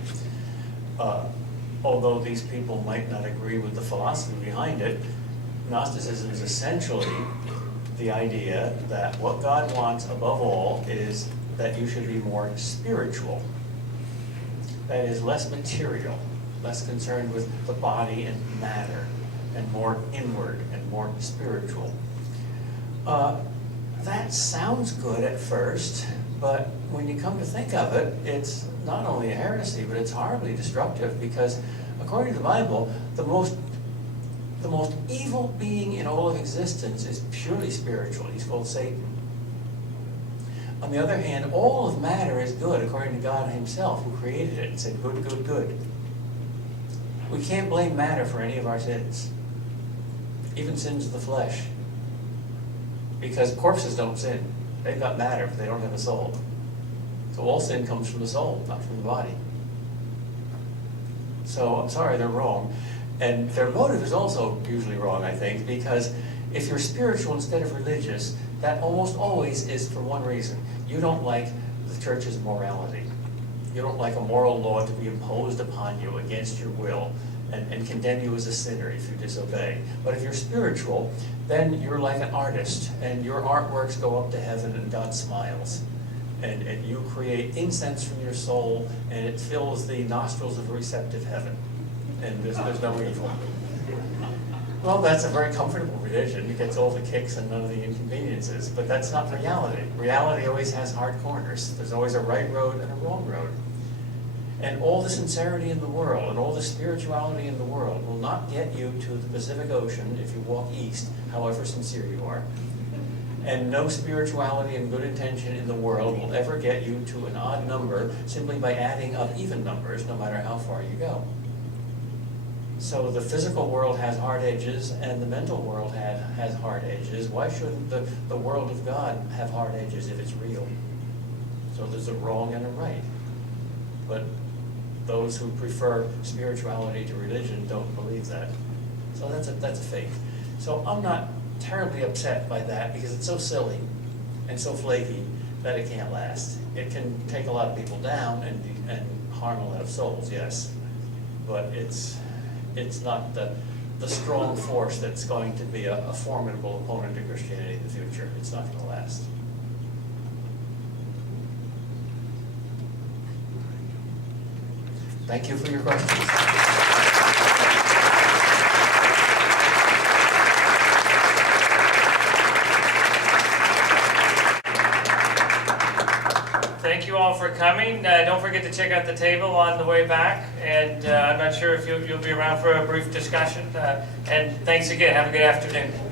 Although these people might not agree with the philosophy behind it, Gnosticism is essentially the idea that what God wants above all is that you should be more spiritual. That is, less material, less concerned with the body and matter, and more inward and more spiritual. That sounds good at first, but when you come to think of it, it's not only a heresy, but it's horribly destructive, because according to the Bible, the most evil being in all of existence is purely spiritual. He's called Satan. On the other hand, all of matter is good according to God himself, who created it and said, good, good, good. We can't blame matter for any of our sins, even sins of the flesh, because corpses don't sin. They've got matter, but they don't have a soul. So all sin comes from the soul, not from the body. So I'm sorry, they're wrong. And their motive is also usually wrong, I think, because if you're spiritual instead of religious, that almost always is for one reason. You don't like the church's morality. You don't like a moral law to be imposed upon you against your will. and condemn you as a sinner if you disobey. But if you're spiritual, then you're like an artist, and your artworks go up to heaven and God smiles. And you create incense from your soul, and it fills the nostrils of a receptive heaven. And there's no evil. Well, that's a very comfortable religion. It gets all the kicks and none of the inconveniences. But that's not reality. Reality always has hard corners. There's always a right road and a wrong road. And all the sincerity in the world and all the spirituality in the world will not get you to the Pacific Ocean if you walk east, however sincere you are. And no spirituality and good intention in the world will ever get you to an odd number simply by adding up even numbers, no matter how far you go. So the physical world has hard edges, and the mental world has hard edges. Why shouldn't the world of God have hard edges if it's real? So there's a wrong and a right. But those who prefer spirituality to religion don't believe that. So that's a faith. So I'm not terribly upset by that because it's so silly and so flaky that it can't last. It can take a lot of people down and harm a lot of souls, yes. But it's not the strong force that's going to be a formidable opponent to Christianity in the future. It's not going to last. Thank you for your questions. Thank you all for coming. Don't forget to check out the table on the way back. And I'm not sure if you'll be around for a brief discussion. And thanks again. Have a good afternoon.